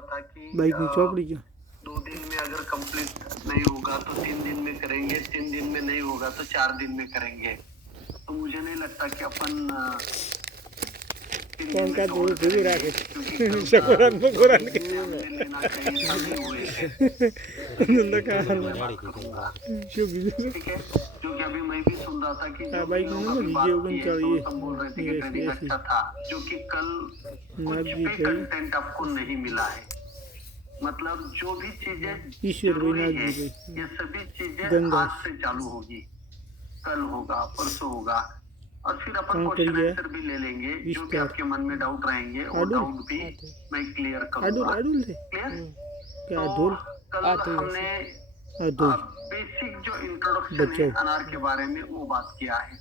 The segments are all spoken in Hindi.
रहा था कि बाइक की चौपड़ी क्या 2 दिन में अगर कंप्लीट नहीं होगा तो 3 दिन में करेंगे, 3 दिन में नहीं होगा तो 4 दिन में करेंगे। तो मुझे नहीं लगता कि अपन 3 दिन कौन में का कवर दूर भी करेंगे, रखे क्योंकि कल का शकरान मकोरान के हमने लेना चाहिए था, नहीं हुए थे। नंदा का इसलिए मैं बात करूंगा, शोगी ठीक है? क्योंकि अभी मैं भी सुन रहा था कि आ जो भी बाइक में लोग ना अभी वीडियो बात बन किए तो चाहिए सब बोल रहे थे कि ऐसी ट्रेनिंग ऐसी अच्छा था, जो कि कल नाग कुछ जी भी भाई कंटेंट आपको नहीं मिला है। मतलब जो भी चीजें ईश्वर भाई जरूरी नाग है जी भाई ये सभी चीजें गंगा आज से चालू होगी, कल होगा, परसों होगा, और फिर अपन कहाँ क्वेश्चन करिए आंसर भी ले लेंगे। जो भी विस्तार आपके मन में डाउट रहेंगे वो आडुल डाउट भी मैं क्लियर आडुल करूंगा। आडुल थे क्लियर? क्या तो आडुल कल हमने आडुल बेसिक जो इंट्रोडक्शन है बचाओ अनार के बारे में वो बात किया है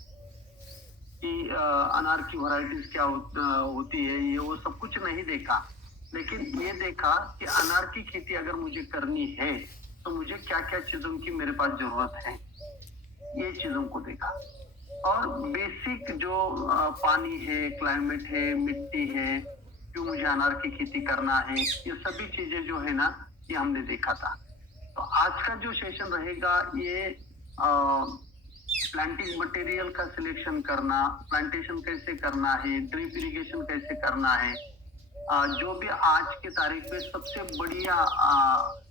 कि अनार की वैरायटीज क्या होती है, ये वो सब कुछ नहीं देखा, लेकिन ये देखा कि अनार की खेती अगर मुझे करनी है तो मुझे क्या क्या चीजों की मेरे पास जरूरत है, ये चीजों को देखा। और बेसिक जो पानी है, क्लाइमेट है, मिट्टी है, क्यों मुझे अनार की खेती करना है, ये सभी चीजें जो है ना ये हमने देखा था। तो आज का जो सेशन रहेगा ये प्लांटिंग मटेरियल का सिलेक्शन करना, प्लांटेशन कैसे करना है, ड्रिप इरिगेशन कैसे करना है, जो भी आज की तारीख में सबसे बढ़िया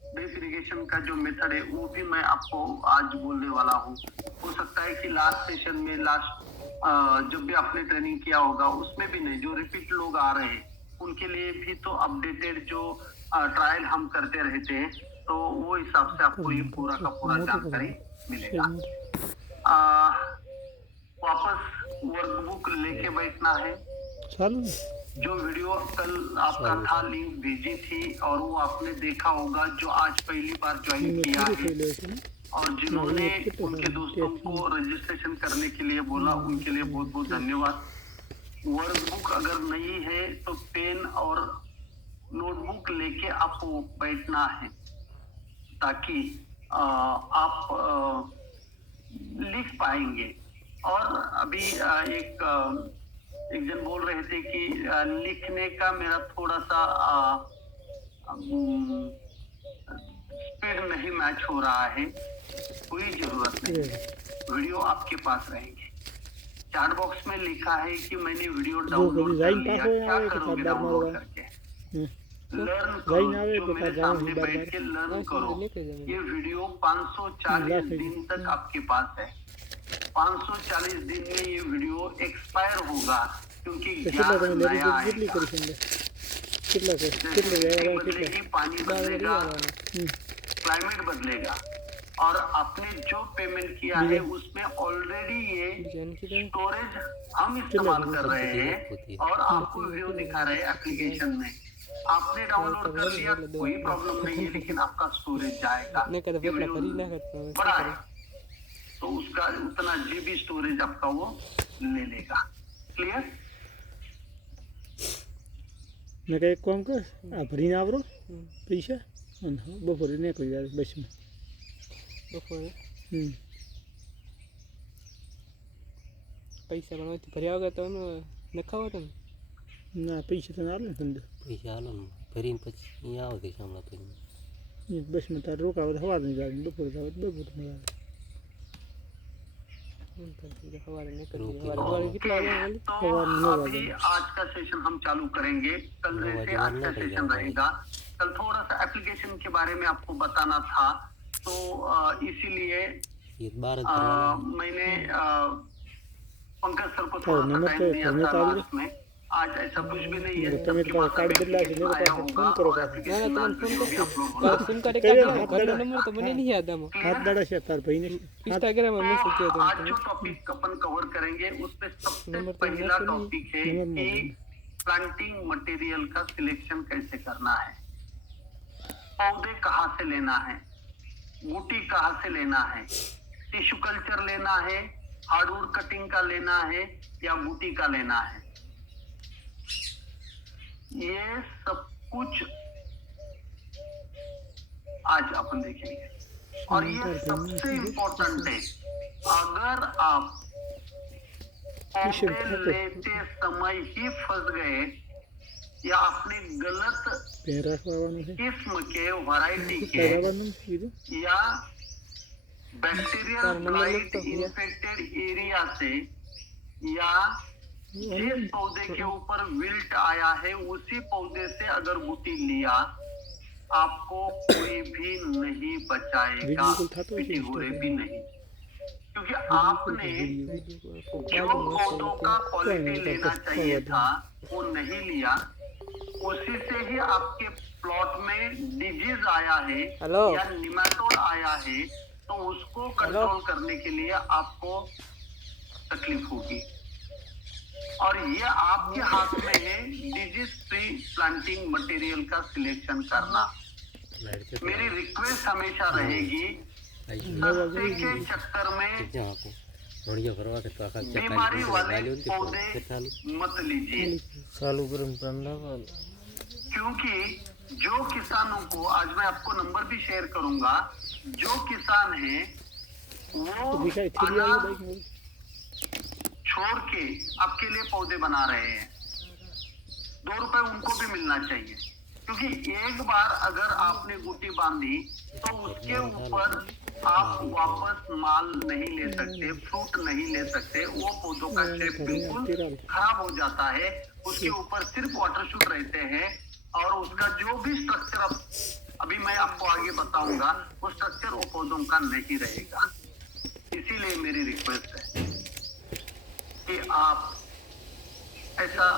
ड्रिप इरिगेशन का जो मेथड है वो भी मैं आपको आज बोलने वाला हूँ। हो सकता है कि लास्ट सेशन में जब भी आपने ट्रेनिंग किया होगा उसमें भी नहीं, जो रिपीट लोग आ रहे हैं उनके लिए भी तो अपडेटेड जो ट्रायल हम करते रहते हैं, तो वो हिसाब से आपको ये पूरा का पूरा जानकारी मिलेगा। वापस वर्कबुक लेके बैठना है। चालू जो वीडियो कल आपका था लिंक भेजी थी और वो आपने देखा होगा, जो आज पहली बार ज्वाइन किया है और जिन्होंने उनके दोस्तों को रजिस्ट्रेशन करने के लिए बोला उनके लिए बहुत बहुत धन्यवाद। वर्कबुक अगर नहीं है तो पेन और नोटबुक लेके आपको बैठना है ताकि आप लिख पाएंगे। और अभी एक जन बोल रहे थे कि लिखने का मेरा थोड़ा सा स्पीड नहीं मैच हो रहा है, कोई जरूरत नहीं, वीडियो आपके पास रहेंगे। चैट बॉक्स में लिखा है कि मैंने वीडियो डाउनलोड कर लिया, क्या करोगे डाउनलोड करके? लर्न करो, जो मेरे सामने बैठ के लर्न करो। ये वीडियो 540 दिन तक आपके पास है। 540 दिन में ये वीडियो एक्सपायर होगा क्योंकि ज्ञान नया आएगा। बदलेगी, पानी बदलेगा, क्लाइमेट बदलेगा, और आपने जो पेमेंट किया है उसमें ऑलरेडी ये स्टोरेज हम इस्तेमाल कर रहे हैं और आपको वीडियो दिखा रहे हैं एप्लीकेशन में। आपने डाउनलोड कर लिया, कोई प्रॉब्लम नहीं है, लेकिन आपका स्टोरेज जाएगा। ये वीडियो बड़ा है तो उसका उतना जीबी स्टोरेज आपका वो ले लेगा। क्लियर? मैं कहे कौन कर भरी ना आवरो पैसा बपोरे नहीं कोई यार बस में बपोरे पैसा बनवाती भर्या होगा तो नखावा तो ना पैसा तो ना ले धंधे पैसा आलो ने भरीने પછી અહીં આવો કે સાંભળો તો बस में तार रोका हवा नहीं जा बपोरे जाओ बपोरे में तो अभी आज का सेशन हम चालू करेंगे। कल जैसे आज का सेशन रहेगा, कल थोड़ा सा एप्लीकेशन के बारे में आपको बताना था, तो इसीलिए मैंने पंकज सर को थोड़ा सा टाइम दिया था लास्ट में। आज ऐसा कुछ भी नहीं है, सबके पास एप्लीकेशन आया होगा और एप्लीकेशन आज वीडियो भी अपलोड होगा। सिम कार्ड का नंबर तो मैंने नहीं याद है। हाथ दाड़ा से तार भाई ने इंस्टाग्राम में मैसेज किया था। आज जो टॉपिक अपन कवर करेंगे उसमें सबसे पहला टॉपिक है कि प्लांटिंग मटेरियल का सिलेक्शन कैसे करना है, पौधे कहाँ से लेना है, बूटी कहाँ से लेना है, टिश्यू कल्चर लेना है, हार्डवुड कटिंग का लेना है या बूटी का लेना है, ये सब कुछ आज अपन देखेंगे। और ये सबसे इम्पोर्टेंट है, अगर आप पौधे लेते समय ही फंस गए या आपने गलत પેન રાખવાનું છે किस्म के वैरायटी के લગાવવાનું છે કીધું या बैक्टीरियल सर, नंबर लिख ब्लाइट दो भैया। इन्फेक्टेड एरिया से या जिस पौधे के ऊपर विल्ट आया है उसी पौधे से अगर बूटी लिया आपको कोई भी नहीं बचाएगा, बिल्कुल था तो पिटीगोरे भी नहीं, क्योंकि आपने जो पौधों का क्वालिटी लेना चाहिए था वो नहीं लिया, उसी से ही आपके प्लॉट में डिजीज आया है हेलो। या निमेटोड आया है, तो उसको कंट्रोल करने के लिए आपको तकलीफ होगी। और ये आपके हाथ में है डिजीज फ्री प्लांटिंग मटेरियल का सिलेक्शन करना। लाइट से मेरी रिक्वेस्ट हमेशा रहेगी आई सस्ते के चक्कर में जहाँ को बढ़िया करवा के तो आखा बीमारी वाले चालू पौधे मत लीजिए, चालू करूँ पंद्रह क्योंकि जो किसानों को आज मैं आपको नंबर भी शेयर करूंगा, जो किसान है वो दिखाई थी यार अनाज बाइक में छोड़ के आपके लिए पौधे बना रहे हैं, 2 रुपए उनको भी मिलना चाहिए, क्योंकि एक बार अगर आपने गुटी बांधी तो उसके ऊपर आप वापस माल नहीं ले सकते, फ्रूट नहीं ले सकते, वो पौधों का शेप बिल्कुल खराब हो जाता है, उसके ऊपर सिर्फ वाटर शूट रहते हैं और उसका जो भी स्ट्रक्चर अभी मैं आपको आगे बताऊंगा वो स्ट्रक्चर वो पौधों का नहीं रहेगा। इसीलिए मेरी रिक्वेस्ट है कि आप ऐसा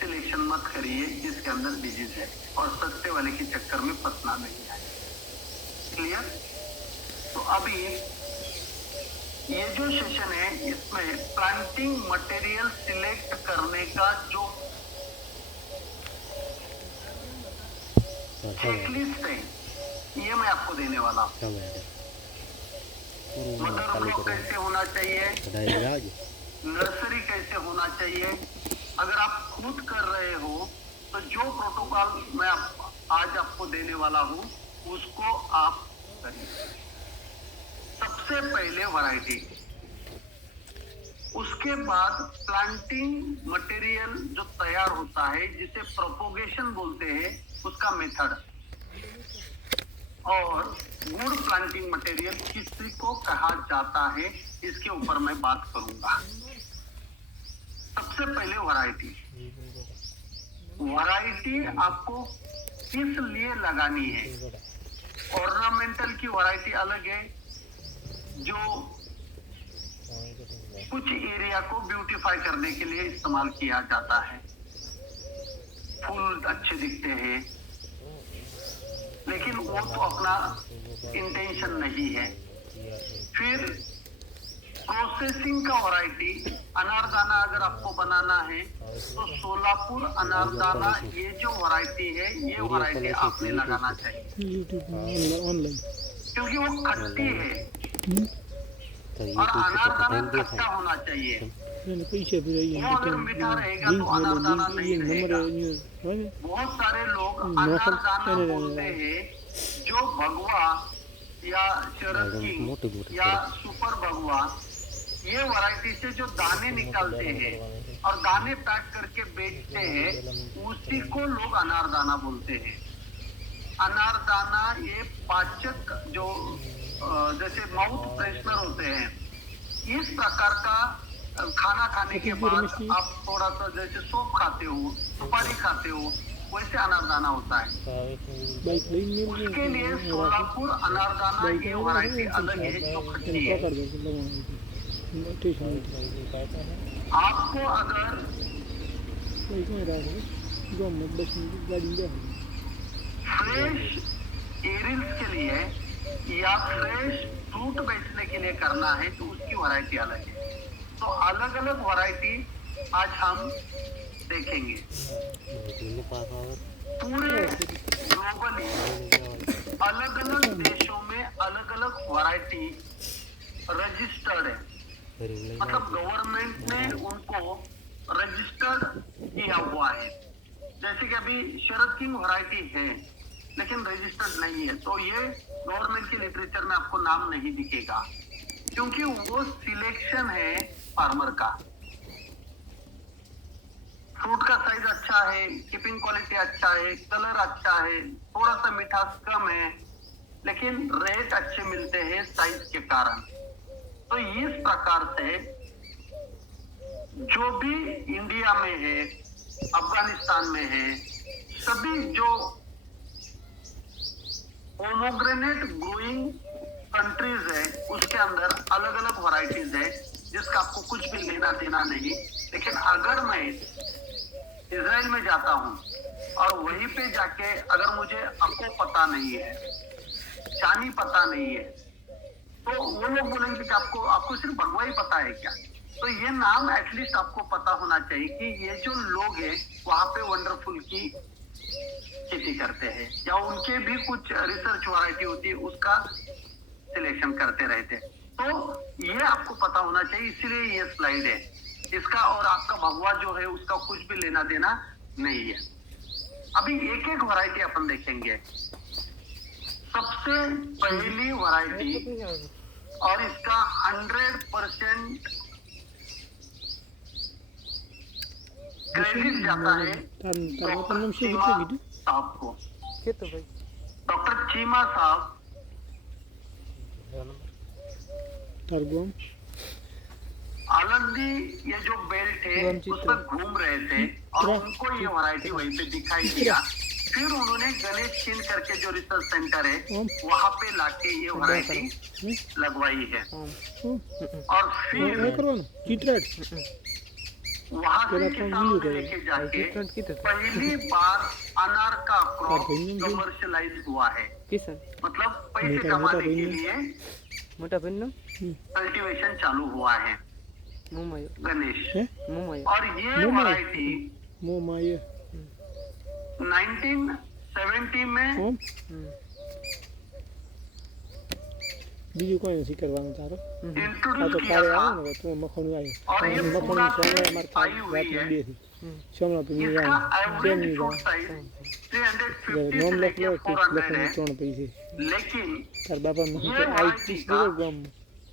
सिलेक्शन मत करिए जिसके अंदर डिजीज है और सस्ते वाले के चक्कर में फंसना नहीं है। क्लियर? तो अभी ये जो सेशन है इसमें प्लांटिंग मटेरियल सिलेक्ट करने का जो चेकलिस्ट है ये मैं आपको देने वाला हूँ। मदर ब्लॉक कैसे होना चाहिए, नर्सरी कैसे होना चाहिए, अगर आप खुद कर रहे हो तो जो प्रोटोकॉल मैं आज आपको देने वाला हूँ उसको आप करिए। सबसे पहले वैरायटी, उसके बाद प्लांटिंग मटेरियल जो तैयार होता है जिसे प्रोपोगेशन बोलते हैं उसका मेथड, और गुड प्लांटिंग मटेरियल किसी को कहा जाता है इसके ऊपर मैं बात करूंगा। सबसे पहले वैरायटी आपको किस लिए लगानी है। ऑर्नामेंटल की वैरायटी अलग है जो कुछ एरिया को ब्यूटीफाई करने के लिए इस्तेमाल किया जाता है, फूल अच्छे दिखते हैं, लेकिन वो तो अपना इंटेंशन नहीं है। फिर प्रोसेसिंग का वैरायटी अनारदाना अगर आपको बनाना है तो सोलापुर अनारदाना ये जो वैरायटी है ये वैरायटी आपने लगाना चाहिए, यूट्यूब ऑनलाइन क्योंकि वो खट्टी है और अनारदाना खट्टा होना चाहिए। मैंने पैसे भी रही वो अगर मीठा रहेगा तो अनारदाना नहीं रहेगा। बहुत सारे लोग अनारदाना बोलते हैं जो भगवा या शरद की या सुपर भगवा ये वैरायटी से जो दाने निकालते हैं और दाने पैक करके बेचते हैं उसी को लोग अनारदाना बोलते हैं। अनारदाना ये पाचक जो जैसे माउथ फ्रेशनर होते हैं, इस प्रकार का खाना खाने के बाद आप थोड़ा सा जैसे सूप खाते हो, सुपारी खाते हो, वैसे अनारदाना होता है। उसके लिए सोलापुर अनारदाना ये वैरायटी अलग है जो खट्टी है। आपको अगर फ्रेश एरिल्स के लिए या फ्रेश फ्रूट बेचने के लिए करना है तो उसकी वैरायटी अलग है। तो अलग अलग वैरायटी आज हम देखेंगे। पूरे ग्लोबली अलग अलग देशों में अलग अलग वैरायटी रजिस्टर्ड है, मतलब गवर्नमेंट ने उनको रजिस्टर्ड किया हुआ है। जैसे कि अभी शरद किंग वैरायटी है लेकिन रजिस्टर्ड नहीं है, तो ये गवर्नमेंट के लिटरेचर में आपको नाम नहीं दिखेगा, क्योंकि वो सिलेक्शन है फार्मर का। फ्रूट का साइज अच्छा है, कीपिंग क्वालिटी अच्छा है, कलर अच्छा है, थोड़ा सा मिठास कम है, लेकिन रेट अच्छे मिलते हैं साइज के कारण। तो इस प्रकार से जो भी इंडिया में है, अफगानिस्तान में है, सभी जो पोमोग्रेनेट ग्रोइंग कंट्रीज है, उसके अंदर अलग अलग वैरायटीज है जिसका आपको कुछ भी लेना देना नहीं। लेकिन अगर मैं इजराइल में जाता हूं और वहीं पे जाके अगर मुझे आपको पता नहीं है, चानी पता नहीं है, तो वो लोग बोलेंगे कि आपको सिर्फ भगवा ही पता है क्या? तो ये नाम एटलीस्ट आपको पता होना चाहिए कि ये जो लोग हैं वहां पे वंडरफुल की खेती करते हैं, या उनके भी कुछ रिसर्च वैरायटी होती है, उसका सिलेक्शन करते रहते हैं। तो ये आपको पता होना चाहिए, इसीलिए ये स्लाइड है इसका। और आपका भगवा जो है उसका कुछ भी लेना देना नहीं है। अभी एक एक वैरायटी अपन देखेंगे। सबसे पहली वैरायटी, और इसका 100% क्रेडिट जाता है डॉक्टर चीमा साहब को। કેતો ભાઈ डॉक्टर चीमा साहब तारगोम आलंदी ये जो बेल्ट है उस पर घूम रहे थे और उनको ये वैरायटी वहीं पे दिखाई दिया। फिर उन्होंने गणेश चीन करके जो रिसर्च सेंटर है वहां पे लाके ये वैरायटी लगवाई है। और फिर चित्रेट वहां से किसानों ने लेके जाके पहली बार अनार का क्रॉप कमर्शियलाइज हुआ है। કિશન मतलब पैसे कमाने के लिए મોટા ભાઈ નો कल्टीवेशन चालू हुआ है મુંબઈ गणेश। મુંબઈ और ये वैरायटी मो माये 1970 में બીજું કોઈ નથી કરવાનું તારો આ इंट्रोड्यूस તો किया કાલે था। આવે ને તો મખણું આવી और ये મખણું पूरा સોમવાર અમારે आई हुई રાત है। બે થી સોમવાર પછી इसका કેમ एवरेज નહીં फ्रूट જાવ साइज 350 નોમ से લખ लेके લો 400 લખવાનું है। 3 પૈસે लेकिन તાર બાપા મને ये કે આઈ variety પીસ का દેવો ગમ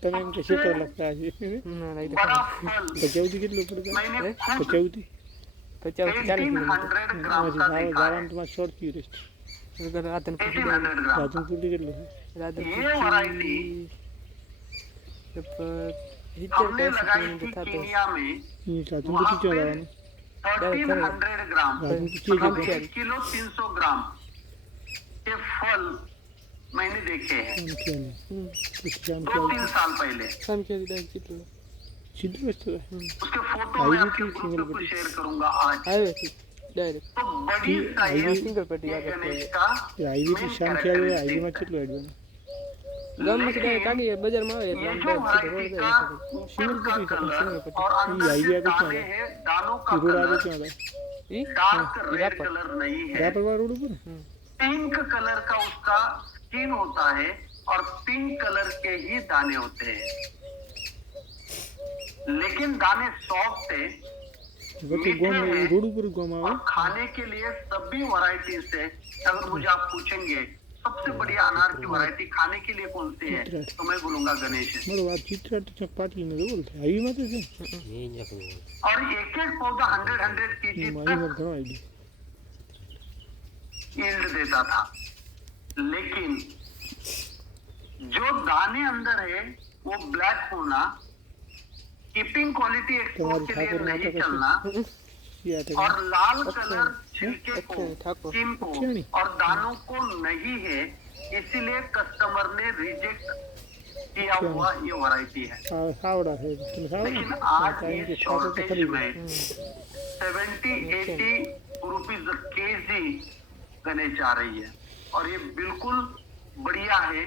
તમે એમ કે શેતર લખતા હશે ના ના बड़ा फल પચાવતી કેટલું પડે मैंने खुद પચાવતી 50 40 1800 ग्राम का देखा है। જવાનું તમારે શોર્ટ ક્યુરિસ્ટ કિલોમીટર રાતન 1800 ग्राम का। રાજનપુરથી કેટલું છે રાતન ये वैरायटी हमने लगाई थी कीनिया में। રાજનપુરથી ક્યાં જવાનું 1300 ग्राम રાજનપુર हम ક્યાં एक किलो 300 ग्राम के फल मैंने देखे हैं આમ ક્યાં પછી આમ 2-3 साल पहले। સામચેરી ડાયરેક્ટ કેટલું સીધું વસ્તુ उसके फोटो मैं आपके ग्रुप पे शेयर करूंगा आज। આવે છે ડાયરેક્ટ तो बड़ी साइज સિંગલ પટ્ટી ये આગળ गणेश का હાઈવે થી main શામ ખ્યાલ હોય હાઈવે માં characteristic કેટલું એડવાનું ગામમાંથી ડાયરેક્ટ આગળ બજારમાં આવે ये એટલે આમ जो ડાયરેક્ટ वैरायटी સીધો का રોડ ऊपर का कलर और अंदर ये के आइडिया कुछ दाने नहीं हैं, दानों का રોડ આવે कलर ક્યાં હતા ઈ डार्क रेड रापर। कलर नहीं है। રાપર વાળા રોડ ઉપર पिंक कलर का उसका स्किन होता है और पिंक कलर के ही दाने होते हैं, लेकिन दाने सॉफ्ट है, ગતિ ગોમ રોડ ઉપર ગોમ આવે और खाने के लिए सभी वैरायटी से। अगर मुझे आप पूछेंगे सबसे बढ़िया अनार की वैरायटी खाने के लिए कौन सी है, तो मैं बोलूंगा गणेश है। મારો આ ચિત્ર પાટલી ને રોડ છે હાઈવે માં તો છે એ જ और एक एक पौधा 100 केजी મારી तक માં ઘણો આઈડિયા यील्ड देता था, लेकिन जो दाने अंदर है वो ब्लैक होना, कीपिंग क्वालिटी एक्सपोर्ट के लिए नहीं चलना, યા તો और लाल कलर छिलके को, अच्छा, ठाकुर। स्किन को अच्छा नहीं। और दानों को नहीं है, इसीलिए कस्टमर ने रिजेक्ट किया हुआ ये वैरायटी है। સાવડા છે તમે સાવડા लेकिन आज टाइम के इस खाते तो शॉर्टेज खरीद में 70-80 रुपीज केजी गणेश आ रही है, और ये बिल्कुल बढ़िया है।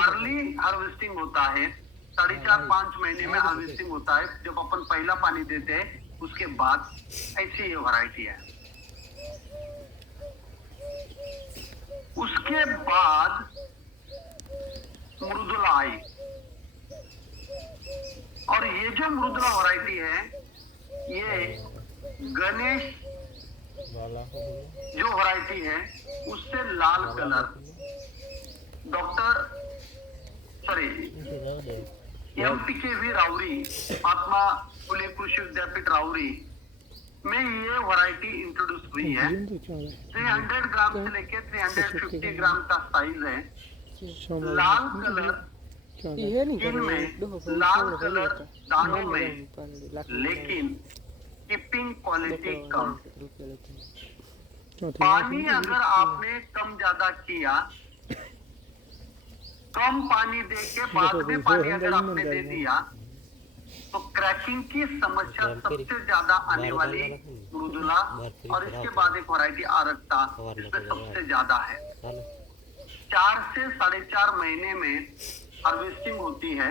अर्ली हार्वेस्टिंग होता है, 4.5-5 महीने में हार्वेस्टिंग होता है। जब अपन पहला पानी देते हैं उसके बाद ऐसी ये वैरायटी है। उसके बाद मृदुला आई, और ये जो मृदुला वैरायटी है ये गणेश जो वैरायटी है उससे लाल कलर MPKV राउरी, महात्मा फुले कृषि विद्यापीठ राउरी, में ये वैरायटी इंट्रोड्यूस हुई है। जिन तो चाल 300 ग्राम से लेके 350 ग्राम का साइज है। शाम लाल कलर चाल ये नहीं इनमें लाल कलर दानों में, लेकिन कीपिंग क्वालिटी कम। पानी अगर आपने कम ज्यादा किया, कम पानी दे के बाद में पानी अगर आपने दे दिया, तो क्रैकिंग की समस्या सबसे ज्यादा आने वाली मृदुला और इसके बाद एक वैरायटी आरक्ता इसमें सबसे ज्यादा है। 4 से 4.5 महीने में हार्वेस्टिंग होती है।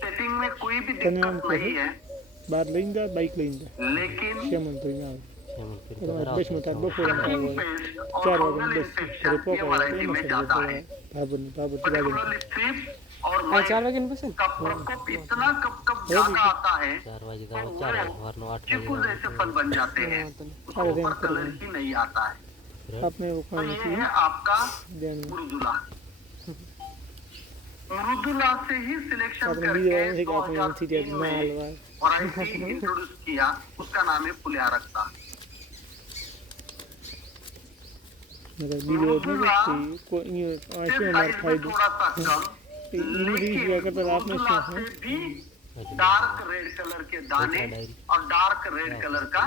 सेटिंग में कोई भी दिक्कत नहीं है, बार लेंदा बाइक लेंदा लेकिन श्यामन तो ना श्यामल देश में तार बफोर क्रैकिंग में पेस्ट चार और वागे फंगल बस इन्फेक्शन रिपोर्ट ये वैरायटी में ज्यादा है। बाबर पर्टिकुलरली थ्रिप्स और हाँ माइट 4 वागे बस का प्रकोप इतना कब ज्यादा आता है 4 वाजे तो गाँव 4 वो वारनो 8 चिकू जैसे फल बन जाते हैं, उसके ऊपर कलर ही नहीं आता है। आपने वो तो कौन ये सी है आपका देन मृदुला। मृदुला से ही सिलेक्शन आपने करके वीडियो में से आपने सी 2003 माल में वाल वैरायटी इंट्रोड्यूस किया, उसका नाम है फुलिया रक्ता। मतलब वीडियो में को ये ऐसे मार साइज खाई में दो थोड़ा सा कम, इंग्लिश या करता आपने मृदुला से से भी डार्क रेड कलर के दाने और डार्क रेड कलर का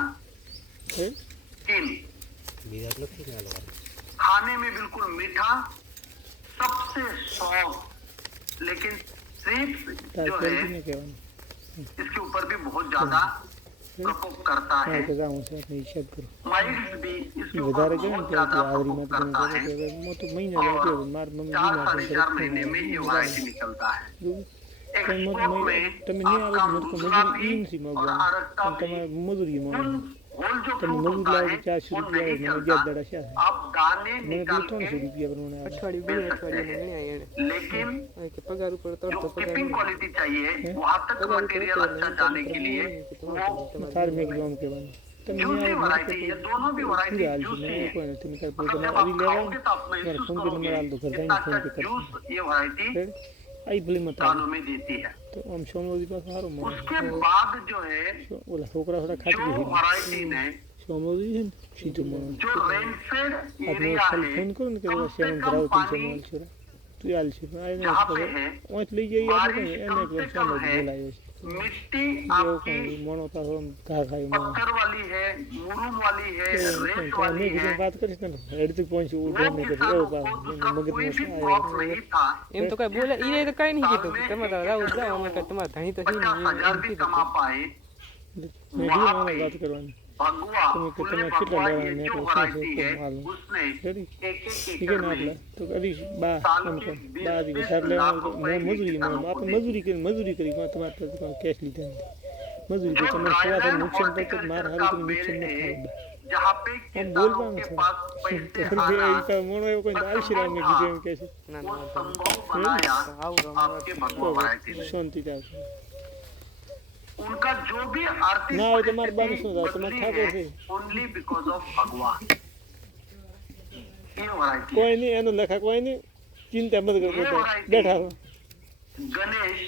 है स्किन, बीजा लोग ठीक ना खाने में बिल्कुल मीठा, सबसे सॉफ्ट। लेकिन स्ट्रिप्स तार जो कर है ने केवन इसके ऊपर भी बहुत ज्यादा प्रकोप करता है। के गांव से अपने हिसाब करो माइल्स भी इसके ऊपर વધારે કે बहुत કે ज्यादा આવરી प्रकोप માં करता है। તો મો તો મહિના લાગે માર મમ્મી 4-4.5 महीने में ये वैरायटी निकलता है। एक्सपोर्ट में તમે નહીં आपका આવે મને તો मृदुला મજૂરી भी ઈ નથી और મગવા अरक्ता પણ भी તમારે મજૂરી फुल મને होल जो તમે फ्रूट મજૂરી होता લાવો है 400 वो રૂપિયા नहीं મને चलता। 11 દડા છે आप दाने મને निकाल પેલું 300 के રૂપિયા બનાવને આવે અઠવાડિયું मिल બે सकते અઠવાડિયું हैं, ગણ્યા એને लेकिन કે પગાર ઉપર તો जो પગાર कीपिंग क्वालिटी चाहिए वहां तक मटेरियल अच्छा जाने के लिए वो તાર મેં ગામ કેવાનું તમે નહીં जूसी આવે वैरायटी, ये दोनों भी वैरायटी હાલ છે जूसी મને है। કોઈ નથી મેં કાઈ मतलब પોતે जब આવી आप લેવા खाओगे तो आप મારા महसूस ફોન पे करोगे नंबर आल दो घर कितना जाएंगे फोन अच्छा पे कर जूस ये वैरायटी आई भले मत दानों में देती है। तो हम सोमवार पास हारो मन उसके बाद जो है बोला छोकरा थोड़ा खाट जो गई वैरायटी ने सोमवार है सीधो मन जो रेनफेड आदमी एरिया खाली है फोन करो ना कि कम बस से श्याम कम भराओ तुम पानी सोमवार छोरा तू आल छे आए ना जहाँ पे है ओत ले जाइए आप बारिश कहीं कम एने से एक कम बार है, बोलायो मिट्टी ये आपकी कहीं मनो ता हम घा खाई मन पत्थर वाली है, मुरुम वाली है, रेत वाली मैं है। किसी बात करिस ना हेड तक पहुंच वो वो डरने के किसानों ओ को बा दूसरा मगज कोई में भी आए क्रॉप नहीं था। એમ તો કઈ બોલે ઈ તો કઈ નહીં કીધું તમારે રાઉત જાઓ અમે તમારે ધણી તો 50,000 भी कमा पाए। मैं भी वाला बात करवानी भगवा तुम्हें फुले कितना भगवा कितना ये लेना जो है वैरायटी तो है मालूम उसने रेडी एक ठीक एकड़ है ना में आपला तो कभी बा साल हमको के बा दी 20 सर ले लाख रुपए मजदूरी में किसानों को आप देती मजदूरी करी मैं तुम्हारे पास कैश ली थे मजदूरी जो पे तुम्हारे सेवा तो ड्राईलैंड नुकसान पर तो मार हॉर्टिकल्चर हाल का तो नुकसान बेल्ट मत है, खाओ जहाँ पे हम बोल किसानों रहे के हैं पास पैसे तो फिर आना का मोनो कोई दाल शिरा में गिरे हम कैसे ના वो ના संभव बनाया આવું आपके भगवा वैरायटी ने। शांति का उनका जो भी आर्थिक ना हो तो मार बात सुनो तो मैं बदली ठाकुर है से ओनली बिकॉज ऑफ भगवा ये वैरायटी कोई नहीं एनो लेखा कोई नहीं चिंता मत ये करो variety बैठा हो गणेश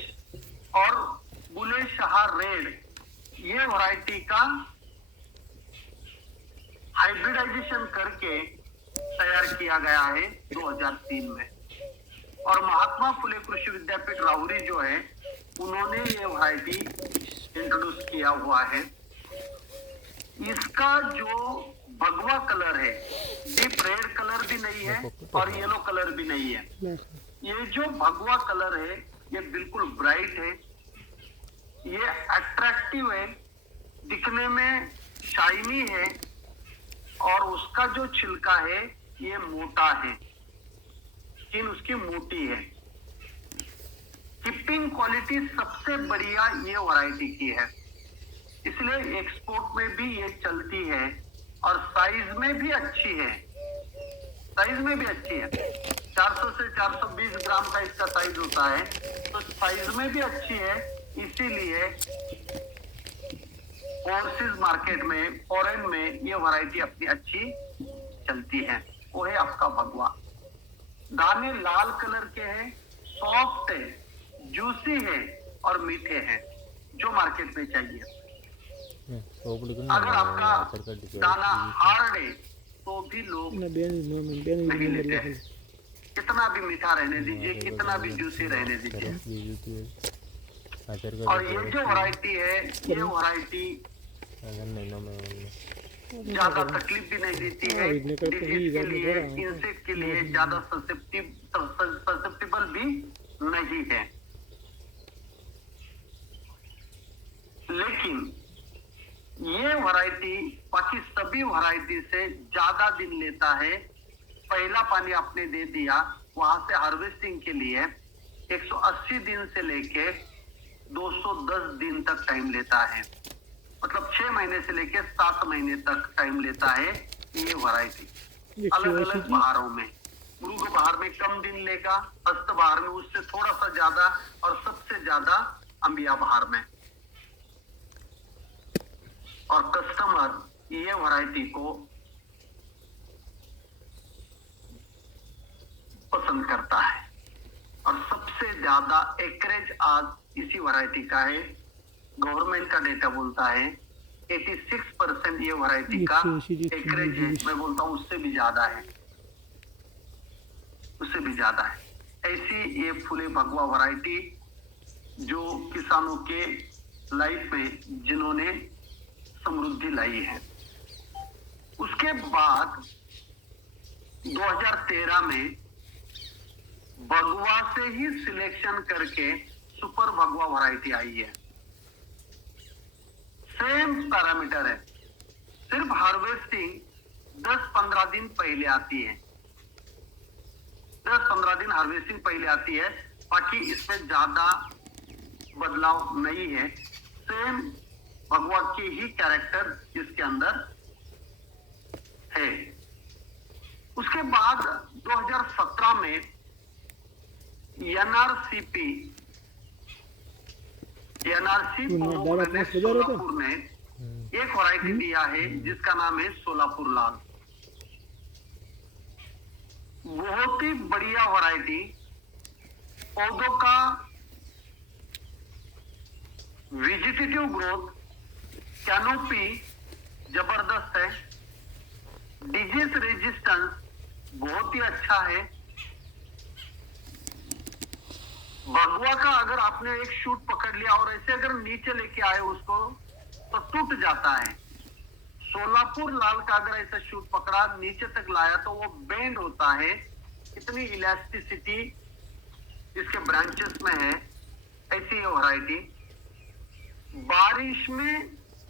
और बुले शाह रेड ये वैरायटी का हाइब्रिडाइजेशन करके तैयार किया गया है 2003 में। और महात्मा फुले कृषि विद्यापीठ राहुरी जो है उन्होंने ये वैरायटी इंट्रोड्यूस किया हुआ है। इसका जो भगवा कलर है डीप रेड कलर भी नहीं है और येलो कलर भी नहीं है। ये जो भगवा कलर है ये बिल्कुल ब्राइट है, ये अट्रैक्टिव है, दिखने में शाइनी है और उसका जो छिलका है ये मोटा है, स्किन उसकी मोटी है। कीपिंग क्वालिटी सबसे बढ़िया ये वैरायटी की है, इसलिए एक्सपोर्ट में भी ये चलती है और साइज में भी अच्छी है। साइज में भी अच्छी है, 400 से 420 ग्राम का इसका साइज होता है, तो साइज में भी अच्छी है। इसीलिए ओवरसीज मार्केट में फॉरेन में ये वैरायटी अपनी अच्छी चलती है। वो है आपका भगवा। दाने लाल कलर के हैं, सॉफ्ट है, जूसी है और मीठे हैं, जो मार्केट में चाहिए। अगर आपका दाना हार्ड है तो भी लोग ना बेन नहीं लेते हैं। कितना भी मीठा रहने दीजिए, कितना भी जूसी रहने दीजिए। और ये जो वैरायटी है, ये वैरायटी ज्यादा तकलीफ भी नहीं देती है, डिजीज के लिए, इंसेक्ट के लिए ज्यादा ससेप्टिबल भी नहीं है। लेकिन ये वैरायटी बाकी सभी वैरायटी से ज्यादा दिन लेता है। पहला पानी आपने दे दिया, वहां से हार्वेस्टिंग के लिए 180 दिन से लेके 210 दिन तक टाइम लेता है। मतलब 6 महीने से लेके 7 महीने तक टाइम लेता है ये वैरायटी। अलग अलग बहारों में, मृग बहार में कम दिन लेगा, हस्त बहार में उससे थोड़ा सा ज्यादा, और सबसे ज्यादा अंबिया बहार में। और कस्टमर ये वैरायटी को पसंद करता है। और सबसे ज्यादा एकरेज आज इसी वैरायटी का है। गवर्नमेंट का डेटा बोलता है 86% ये वैरायटी का एकरेज है। मैं बोलता हूँ उससे भी ज्यादा है, उससे भी ज्यादा है। ऐसी ये फूले भगवा वैरायटी जो किसानों के लाइफ में जिन्होंने समृद्धि लाई है। उसके बाद 2013 में भगवा से ही सिलेक्शन करके सुपर भगवा वैरायटी आई है। सेम पैरामीटर है, सिर्फ हार्वेस्टिंग 10-15 दिन पहले आती है। 10-15 दिन हार्वेस्टिंग पहले आती है, बाकी इसमें ज्यादा बदलाव नहीं है। सेम भगवा के ही कैरेक्टर इसके अंदर है। उसके बाद 2017 में एनआरसी सोलापुर ने एक वैरायटी दिया है जिसका नाम है सोलापुर लाल। बहुत ही बढ़िया वैरायटी। पौधों का वेजिटेटिव ग्रोथ, कैनोपी जबरदस्त है, डिजीज रेजिस्टेंस बहुत ही अच्छा है। भगवा का अगर आपने एक शूट पकड़ लिया और ऐसे अगर नीचे लेके आए उसको तो टूट जाता है। सोलापुर लाल का अगर ऐसा शूट पकड़ा नीचे तक लाया तो वो बेंड होता है। इतनी इलास्टिसिटी इसके ब्रांचेस में है। ऐसी ये वैरायटी बारिश में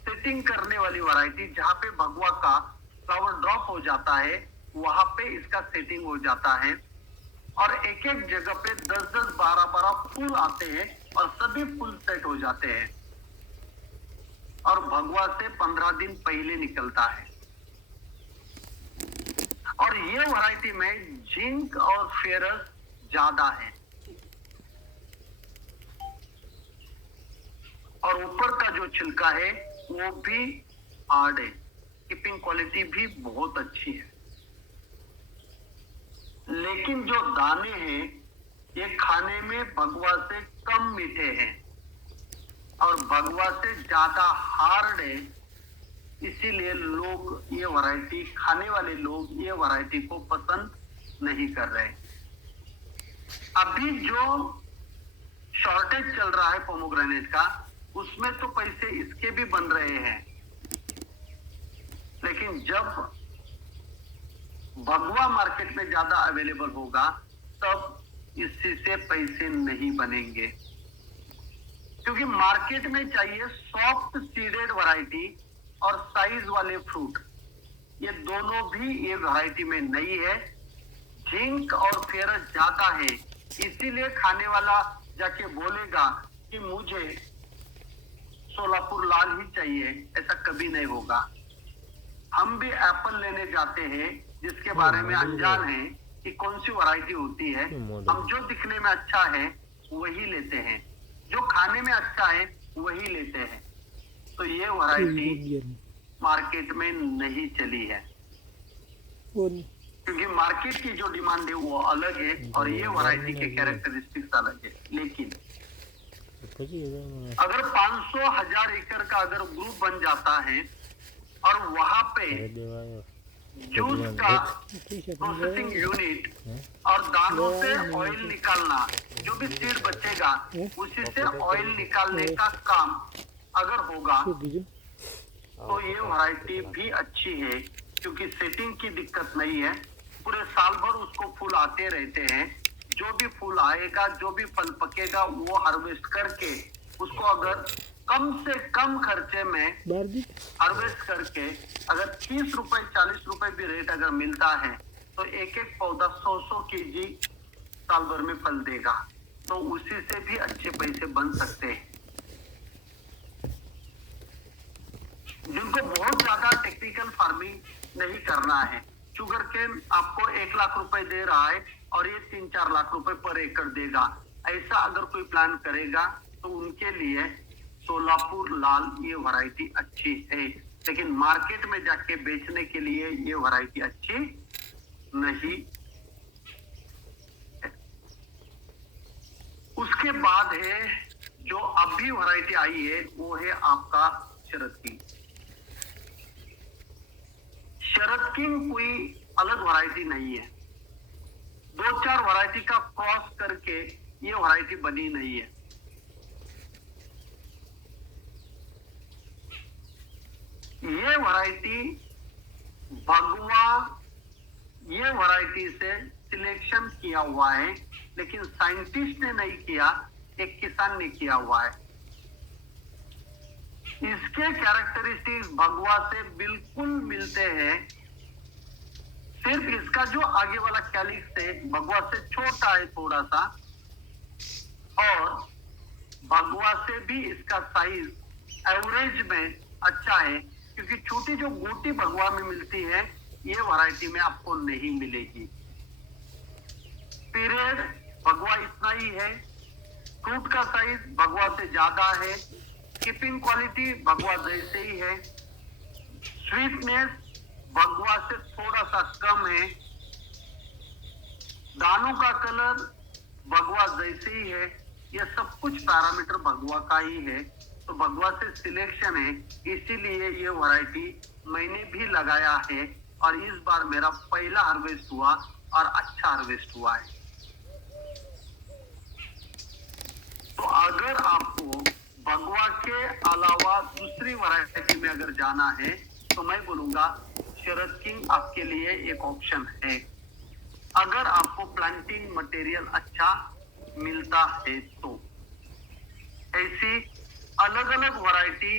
सेटिंग करने वाली वैरायटी, जहां पे भगवा का फ्लावर ड्रॉप हो जाता है वहां पे इसका सेटिंग हो जाता है। और एक एक जगह पे 10-10, 12-12 फूल आते हैं और सभी फूल सेट हो जाते हैं। और भगवा से 15 दिन पहले निकलता है। और ये वैरायटी में जिंक और फेरस ज्यादा है। और ऊपर का जो छिलका है वो भी हार्ड है। कीपिंग क्वालिटी भी बहुत अच्छी है। लेकिन जो दाने हैं ये खाने में भगवा से कम मीठे हैं और भगवा से ज्यादा हार्ड है। इसीलिए लोग ये वैरायटी, खाने वाले लोग ये वैरायटी को पसंद नहीं कर रहे। अभी जो शॉर्टेज चल रहा है पोमोग्रेनेट का, उसमें तो पैसे इसके भी बन रहे हैं। लेकिन जब भगवा मार्केट में ज्यादा अवेलेबल होगा तब इससे से पैसे नहीं बनेंगे। क्योंकि मार्केट में चाहिए सॉफ्ट सीडेड वैरायटी और साइज वाले फ्रूट। ये दोनों भी ये वैरायटी में नहीं है। जिंक और फेरस ज्यादा है, इसीलिए खाने वाला जाके बोलेगा कि मुझे सोलापुर लाल ही चाहिए। ऐसा कभी नहीं होगा। हम भी एप्पल लेने जाते हैं जिसके बारे में अनजान है कि कौन सी वैरायटी होती है। हम जो दिखने में अच्छा है वही लेते हैं, जो खाने में अच्छा है वही लेते हैं। तो ये वैरायटी मार्केट में नहीं चली है क्योंकि मार्केट की जो डिमांड है वो अलग है और ये वैरायटी के कैरेक्टरिस्टिक्स अलग है। लेकिन પછી अगर 500,000 एकड़ का अगर ग्रुप बन जाता है और वहां पे ઘરે देवा આવ્યો जूस का ठीक है प्रोसेसिंग यूनिट और दानों से ऑयल निकालना, जो भी सीड बचेगा उसी से ऑयल निकालने का काम अगर होगा શું બીજું तो ये वैरायटी भी अच्छी है, क्योंकि सेटिंग की दिक्कत नहीं है। पूरे साल भर उसको फूल आते रहते हैं। जो भी फूल आएगा, जो भी फल पकेगा, वो हार्वेस्ट करके उसको अगर कम से कम खर्चे में બહાર દી हार्वेस्ट करके अगर 30 रुपए 40 रुपए भी रेट अगर मिलता है तो एक एक पौधा 100 केजी साल भर में फल देगा, तो उसी से भी अच्छे पैसे बन सकते हैं। जिनको बहुत ज्यादा टेक्निकल फार्मिंग नहीं करना है, शुगर केन आपको 1 लाख रुपए दे रहा है और ये 3-4 लाख रुपए पर एकड़ देगा, ऐसा अगर कोई प्लान करेगा तो उनके लिए सोलापुर लाल ये वैरायटी अच्छी है। लेकिन मार्केट में जाके बेचने के लिए ये वैरायटी अच्छी नहीं है। उसके बाद है जो अभी वैरायटी आई है वो है आपका शरद किंग। शरद किंग कोई अलग वैरायटी नहीं है, 2-4 वैरायटी का क्रॉस करके ये वैरायटी बनी नहीं है। ये वैरायटी भगवा ये वैरायटी से सिलेक्शन किया हुआ है, लेकिन साइंटिस्ट ने नहीं किया, एक किसान ने किया हुआ है। इसके कैरेक्टरिस्टिक्स भगवा से बिल्कुल मिलते हैं, सिर्फ इसका जो आगे वाला कैलिक्स है भगवा से छोटा है थोड़ा सा, और भगवा से भी इसका साइज एवरेज में अच्छा है, क्योंकि छोटी जो गोटी भगवा में मिलती है ये वैरायटी में आपको नहीं मिलेगी। पीरियड भगवा इतना ही है, फ्रूट का साइज भगवा से ज्यादा है, कीपिंग क्वालिटी भगवा जैसे ही है, स्वीटनेस भगवा से थोड़ा सा कम है, दानों का कलर भगवा जैसे ही है, ये सब कुछ पैरामीटर भगवा का ही है, तो भगवा से सिलेक्शन है, इसीलिए ये वैरायटी मैंने भी लगाया है और इस बार मेरा पहला हार्वेस्ट हुआ और अच्छा हार्वेस्ट हुआ है। तो अगर आपको भगवा के अलावा दूसरी वैरायटी में अगर जाना है तो मैं बोलूंगा शरद किंग आपके लिए एक ऑप्शन है, अगर आपको प्लांटिंग मटेरियल अच्छा मिलता है तो। ऐसी अलग अलग वैरायटी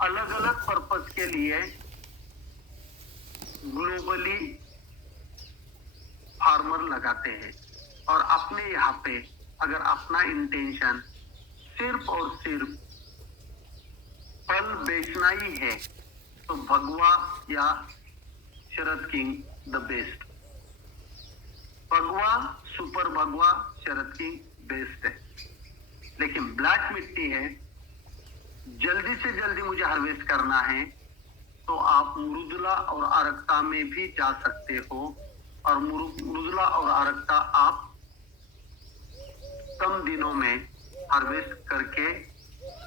अलग अलग पर्पस के लिए ग्लोबली फार्मर लगाते हैं, और अपने यहाँ पे अगर अपना इंटेंशन सिर्फ और सिर्फ फल बेचना ही है तो भगवा या शरद किंग द बेस्ट। भगवा सुपर भगवा शरद किंग बेस्ट है, लेकिन ब्लैक मिट्टी है, जल्दी से जल्दी मुझे हार्वेस्ट करना है तो आप मुरुदुला और आरक्ता में भी जा सकते हो, और मुरुदुला और आरक्ता आप कम दिनों में हार्वेस्ट करके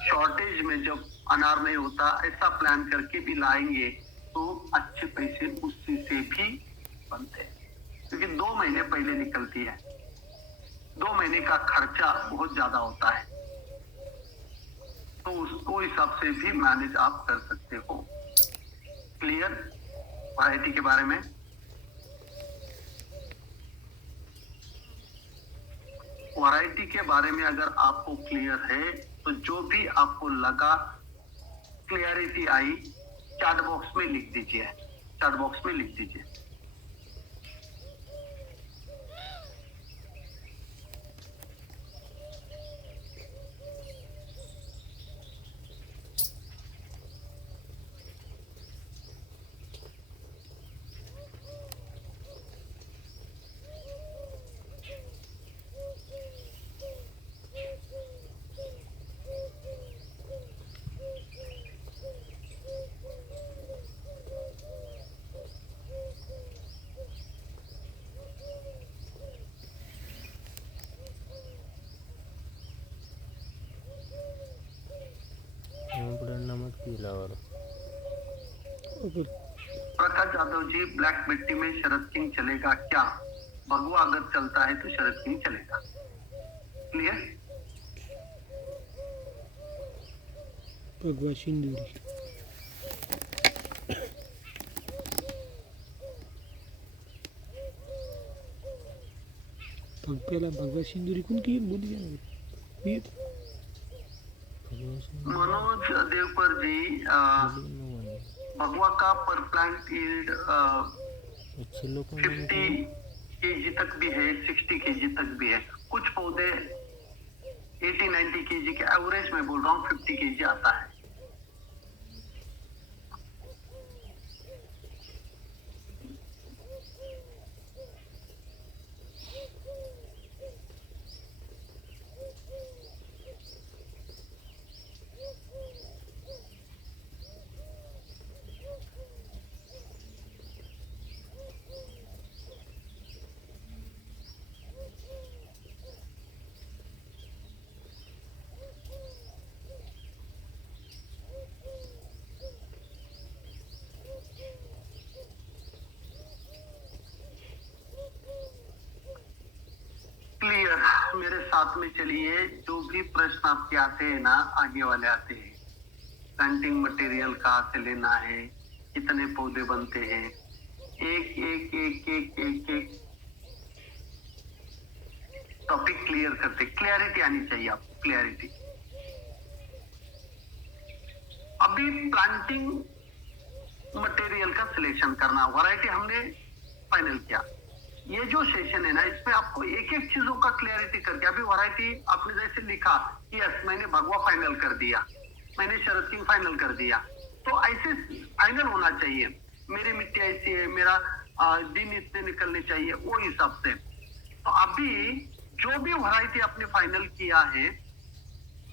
शॉर्टेज में जब अनार नहीं होता ऐसा प्लान करके भी लाएंगे तो अच्छे पैसे उससे से भी बनते हैं, क्योंकि 2 महीने पहले निकलती है, 2 महीने का खर्चा बहुत ज्यादा होता है, तो उसको हिसाब से भी मैनेज आप कर सकते हो। क्लियर वैरायटी के बारे में? वैरायटी के बारे में अगर आपको क्लियर है तो जो भी आपको लगा क्लियरिटी आई चैट बॉक्स में लिख दीजिए, चैट बॉक्स में लिख दीजिए। बिल्कुल। प्रकाश यादव जी, ब्लैक मिट्टी में शरद किंग चलेगा क्या? भगवा अगर चलता है तो शरद किंग चलेगा। क्लियर? भगवा सिंदूरी पहला भगवा सिंदूरी कौन की बोली जाना ये मनोज देवपर जी, भगवा का पर प्लांट यील्ड 50 केजी तक भी है, 60 केजी तक भी है। कुछ पौधे 80-90 केजी के एवरेज में बोल रहा हूँ, 50 केजी आता है। क्लियर? मेरे साथ में चलिए। जो भी प्रश्न आपके आते हैं ना, आगे वाले आते हैं, प्लांटिंग मटेरियल कहाँ से लेना है, कितने पौधे बनते हैं, एक एक एक एक एक एक टॉपिक क्लियर करते। क्लैरिटी आनी चाहिए आपको, क्लैरिटी। अभी प्लांटिंग मटेरियल का सिलेक्शन करना, वैरायटी हमने फाइनल किया। ये जो सेशन है ना, इसमें आपको एक एक चीजों का क्लैरिटी करके, अभी वैरायटी आपने जैसे लिखा कि यस मैंने भगवा फाइनल कर दिया, मैंने शरद किंग फाइनल कर दिया, तो ऐसे फाइनल होना चाहिए। मेरी मिट्टी ऐसी है, मेरा दिन इतने निकलने चाहिए, वो हिसाब से। तो अभी जो भी वैरायटी आपने फाइनल किया है,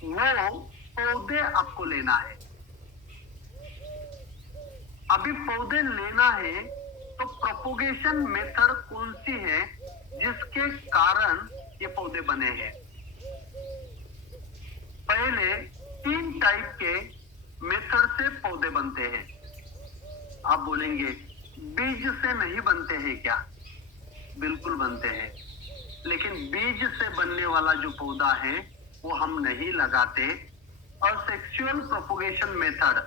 वो पौधे आपको लेना है। अभी पौधे लेना है तो प्रोपोगेशन मेथड कौन सी है जिसके कारण ये पौधे बने हैं? पहले 3 टाइप के मेथड से पौधे बनते हैं। आप बोलेंगे बीज से नहीं बनते हैं क्या? बिल्कुल बनते हैं, लेकिन बीज से बनने वाला जो पौधा है वो हम नहीं लगाते। और सेक्सुअल प्रोपोगेशन मेथड,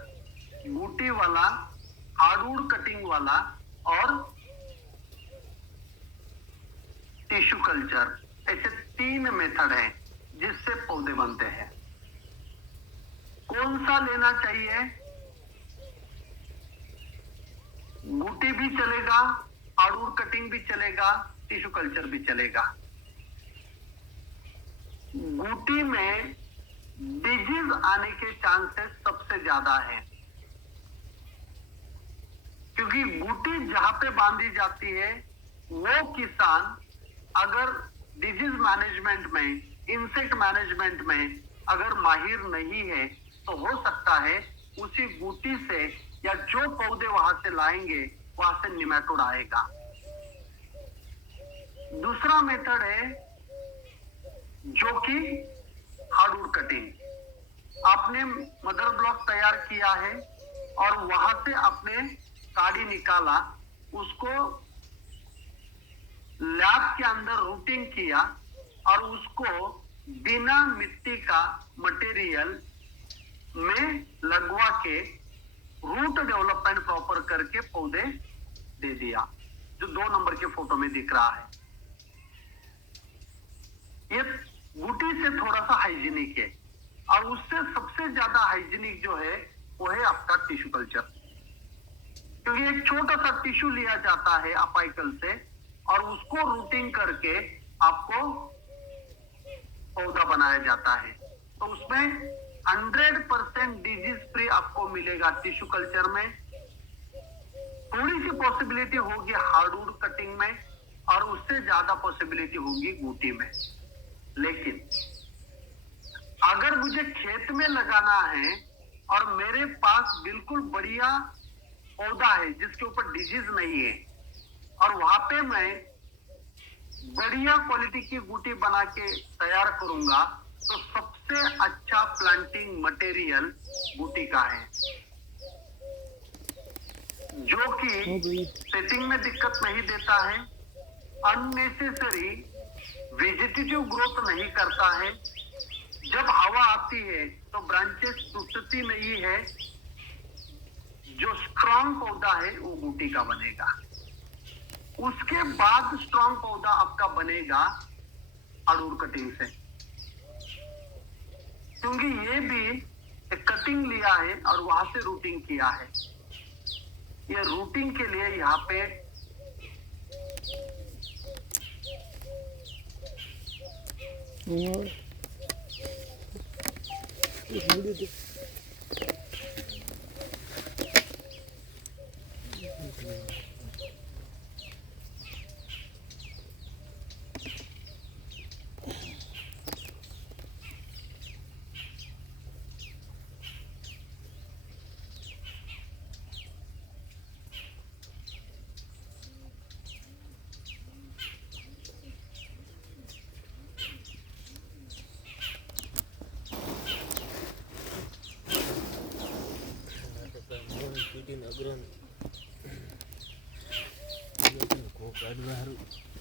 बूटी वाला, हार्डवुड कटिंग वाला और टिश्यू कल्चर, ऐसे 3 मेथड हैं जिससे पौधे बनते हैं। कौन सा लेना चाहिए? बूटी भी चलेगा, हार्डवुड कटिंग भी चलेगा, टिश्यू कल्चर भी चलेगा। बूटी में डिजीज आने के चांसेस सबसे ज्यादा है, क्योंकि बूटी जहां पे बांधी जाती है वो किसान अगर डिजीज मैनेजमेंट में, इंसेक्ट मैनेजमेंट में अगर माहिर नहीं है, तो हो सकता है उसी बूटी से या जो पौधे वहां से लाएंगे वहां से निमेटोड आएगा। दूसरा मेथड है जो कि हार्डवुड कटिंग। आपने मदर ब्लॉक तैयार किया है और वहां से आपने काड़ी निकाला, उसको लैब के अंदर रूटिंग किया और उसको बिना मिट्टी का मटेरियल में लगवा के रूट डेवलपमेंट प्रॉपर करके पौधे दे दिया, जो 2 नंबर के फोटो में दिख रहा है। ये बूटी से थोड़ा सा हाइजीनिक है, और उससे सबसे ज्यादा हाइजीनिक जो है वो है आपका टिश्यू कल्चर, क्योंकि एक छोटा सा टिश्यू लिया जाता है अपाइकल से और उसको रूटिंग करके आपको पौधा बनाया जाता है। तो उसमें 100% डिजीज फ्री आपको मिलेगा टिश्यू कल्चर में। थोड़ी सी पॉसिबिलिटी होगी हार्डवुड कटिंग में और उससे ज्यादा पॉसिबिलिटी होगी बूटी में। लेकिन अगर मुझे खेत में लगाना है और मेरे पास बिल्कुल बढ़िया पौधा है जिसके ऊपर डिजीज नहीं है, और वहां पे मैं बढ़िया क्वालिटी की बूटी बना के तैयार करूंगा, तो सबसे अच्छा प्लांटिंग मटेरियल बूटी का है। जो कि सेटिंग में दिक्कत नहीं देता है, अननेसेसरी वेजिटेटिव ग्रोथ नहीं करता है। जब हवा आती है तो ब्रांचेस टूटती नहीं है। जो स्ट्रॉन्ग पौधा है वो बूटी का बनेगा। उसके बाद स्ट्रॉन्ग पौधा आपका बनेगा अड़ूर कटिंग से, क्योंकि ये भी एक कटिंग लिया है और वहां से रूटिंग किया है। ये रूटिंग के लिए यहाँ पे और एक वीडियो देख।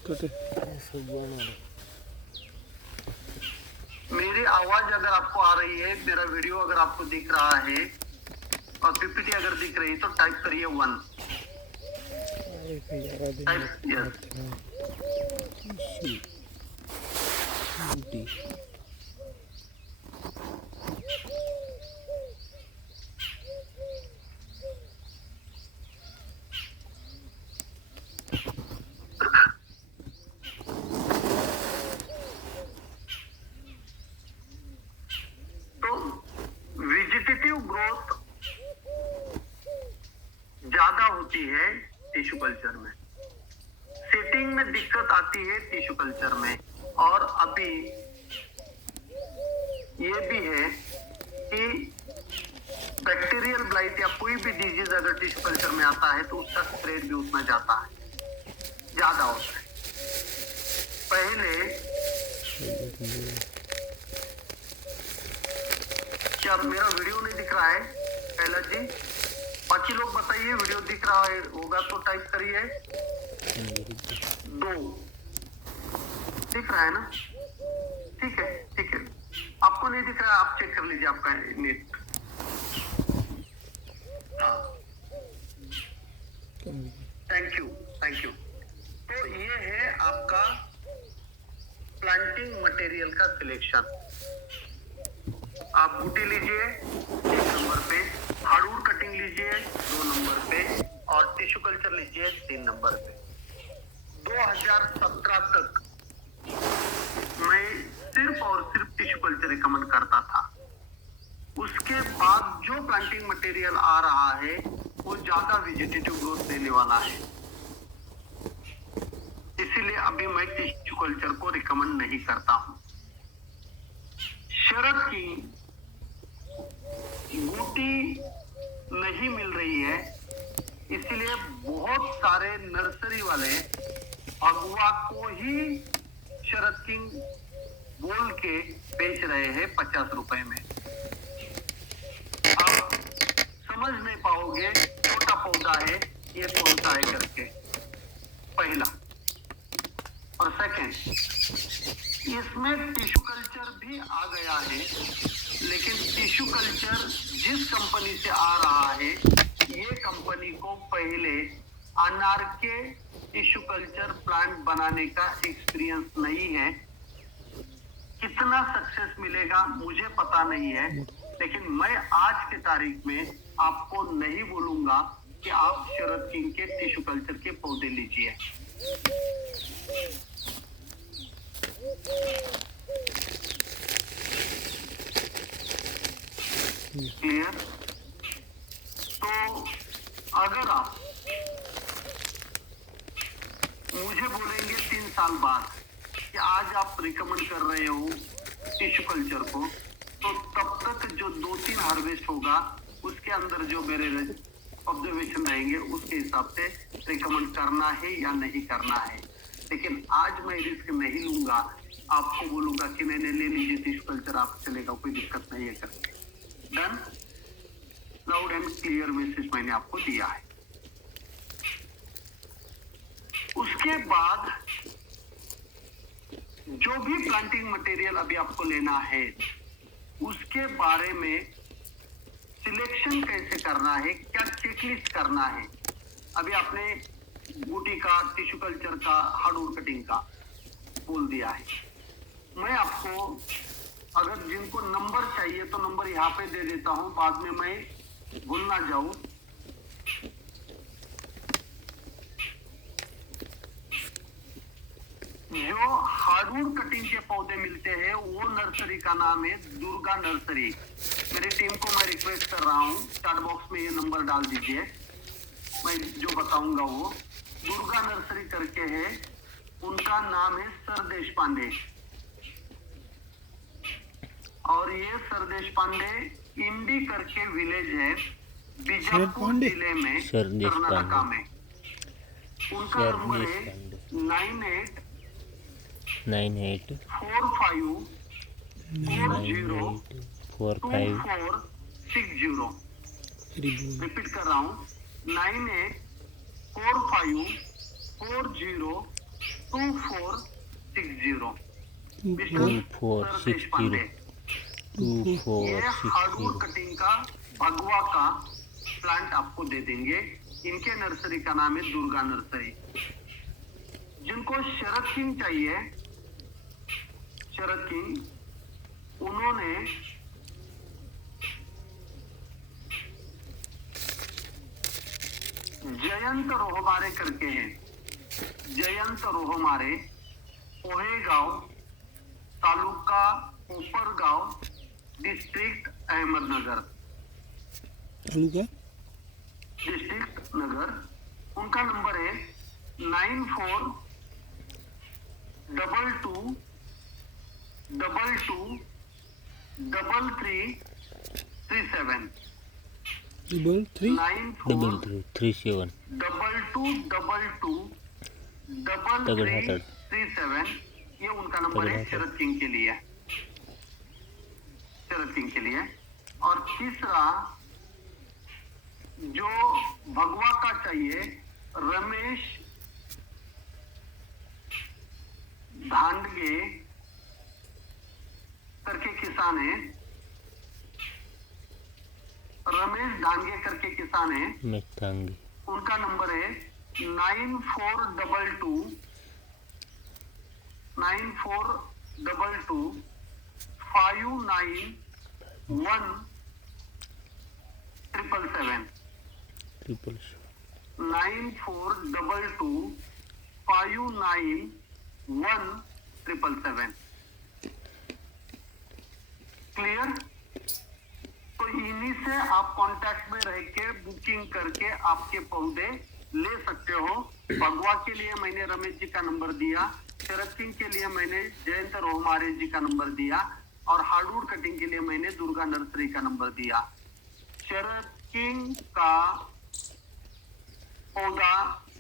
कटे मेरी आवाज अगर आपको आ रही है, मेरा वीडियो अगर आपको दिख रहा है और पीपीटी अगर दिख रही है तो टाइप करिए 1। Type yes. तो वेजिटेटिव ग्रोथ ज्यादा होती है टिश्यू कल्चर में, सेटिंग में दिक्कत आती है टिश्यू कल्चर में। और अभी ये भी है कि बैक्टीरियल ब्लाइट या कोई भी डिजीज अगर टिश्यू कल्चर में आता है तो उसका स्प्रेड भी उतना जाता है, ज्यादा होता है। पहले क्या मेरा वीडियो नहीं दिख रहा है पहला जी? बाकी लोग बताइए वीडियो दिख रहा है होगा तो टाइप करिए 2। दिख रहा है ना? ठीक है ठीक है। आपको नहीं दिख रहा है आप चेक कर लीजिए आपका net. Thank you thank you. तो ये है आपका प्लांटिंग मटेरियल का सिलेक्शन। आप बूटी लीजिए 1 नंबर पे, हार्डवुड कटिंग लीजिए 2 नंबर पे और टिश्यू कल्चर लीजिए 3 नंबर पे। 2017 तक मैं सिर्फ और सिर्फ टिश्यू कल्चर रिकमेंड करता था। उसके बाद जो प्लांटिंग मटेरियल आ रहा है वो ज्यादा वेजिटेटिव ग्रोथ देने वाला है, इसीलिए अभी मैं टिश्यू कल्चर को रिकमेंड नहीं करता हूं। शरद की बूटी नहीं मिल रही है, इसीलिए बहुत सारे नर्सरी वाले भगवा को ही शरद किंग बोल के बेच रहे हैं 50 रुपए में। आप समझ नहीं पाओगे छोटा पौधा है ये कौन सा है करके, पहला। और सेकंड, इसमें टिश्यू कल्चर भी आ गया है, लेकिन टिश्यू कल्चर जिस कंपनी से आ रहा है ये कंपनी को पहले अनार के टिश्यू कल्चर प्लांट बनाने का एक्सपीरियंस नहीं है। कितना सक्सेस मिलेगा मुझे पता नहीं है, लेकिन मैं आज की तारीख में आपको नहीं बोलूंगा कि आप शरद किंग के टिश्यू कल्चर के पौधे लीजिए। क्लियर? तो अगर आप मुझे बोलेंगे 3 साल बाद कि आज आप रिकमेंड कर रहे हो टिश्यू कल्चर को, तो तब तक जो 2-3 हार्वेस्ट होगा उसके अंदर जो मेरे ऑब्जर्वेशन रहेंगे उसके हिसाब से रिकमेंड करना है या नहीं करना है। लेकिन आज मैं रिस्क नहीं लूंगा, आपको बोलूंगा कि मैंने ले लीजिए टिश्यू कल्चर, आप चलेगा, कोई दिक्कत नहीं है करके। Done? Loud and clear message मैंने आपको दिया है। उसके बाद जो भी प्लांटिंग मटेरियल अभी आपको लेना है उसके बारे में सिलेक्शन कैसे करना है, क्या चेकलिस्ट करना है। अभी आपने बूटी का, टिश्यू कल्चर का, हार्डवुड कटिंग का बोल दिया है। मैं आपको अगर जिनको नंबर चाहिए तो नंबर यहाँ पे दे देता हूं, बाद में मैं भूल ना जाऊं। जो हार्डवुड कटिंग के पौधे मिलते हैं वो नर्सरी का नाम है दुर्गा नर्सरी। मेरी टीम को मैं रिक्वेस्ट कर रहा हूँ, चैट बॉक्स में ये नंबर डाल दीजिए, मैं जो बताऊंगा वो दुर्गा नर्सरी करके है। उनका नाम है सर देश पांडे, और ये सर देश पांडे इंडी करके विलेज है, बीजापुर जिले में, कर्नाटका में। उनका नंबर है 9845402460। रिपीट कर रहा हूँ, 9845402460। मिस्टर देश पांडे, ये हार्डवुड कटिंग का भगवा का प्लांट आपको दे देंगे। इनके नर्सरी का नाम है दुर्गा नर्सरी। जिनको शरद किंग चाहिए, शरद किंग, उन्होंने जयंत रोहमारे करके हैं, जयंत रोहमारे, पोहेगांव, तालुका ऊपरगांव, डिस्ट्रिक्ट अहमदनगर, डिस्ट्रिक्ट नगर। उनका नंबर है 9422223337। 9422223337। ये उनका नंबर है शरद किंग के लिए, शरद किंग के लिए। और तीसरा जो भगवा का चाहिए, रमेश धांडगे करके किसान है, रमेश धांडगे करके किसान है। उनका नंबर है 9422591777। 9422591777। क्लियर? तो इन्हीं से आप कांटेक्ट में रह के बुकिंग करके आपके पौधे ले सकते हो। भगवा के लिए मैंने रमेश जी का नंबर दिया, शरद किंग के लिए मैंने जयंत रोहमारे जी का नंबर दिया, और हार्डवुड कटिंग के लिए मैंने दुर्गा नर्सरी का नंबर दिया। शरद किंग का पौधा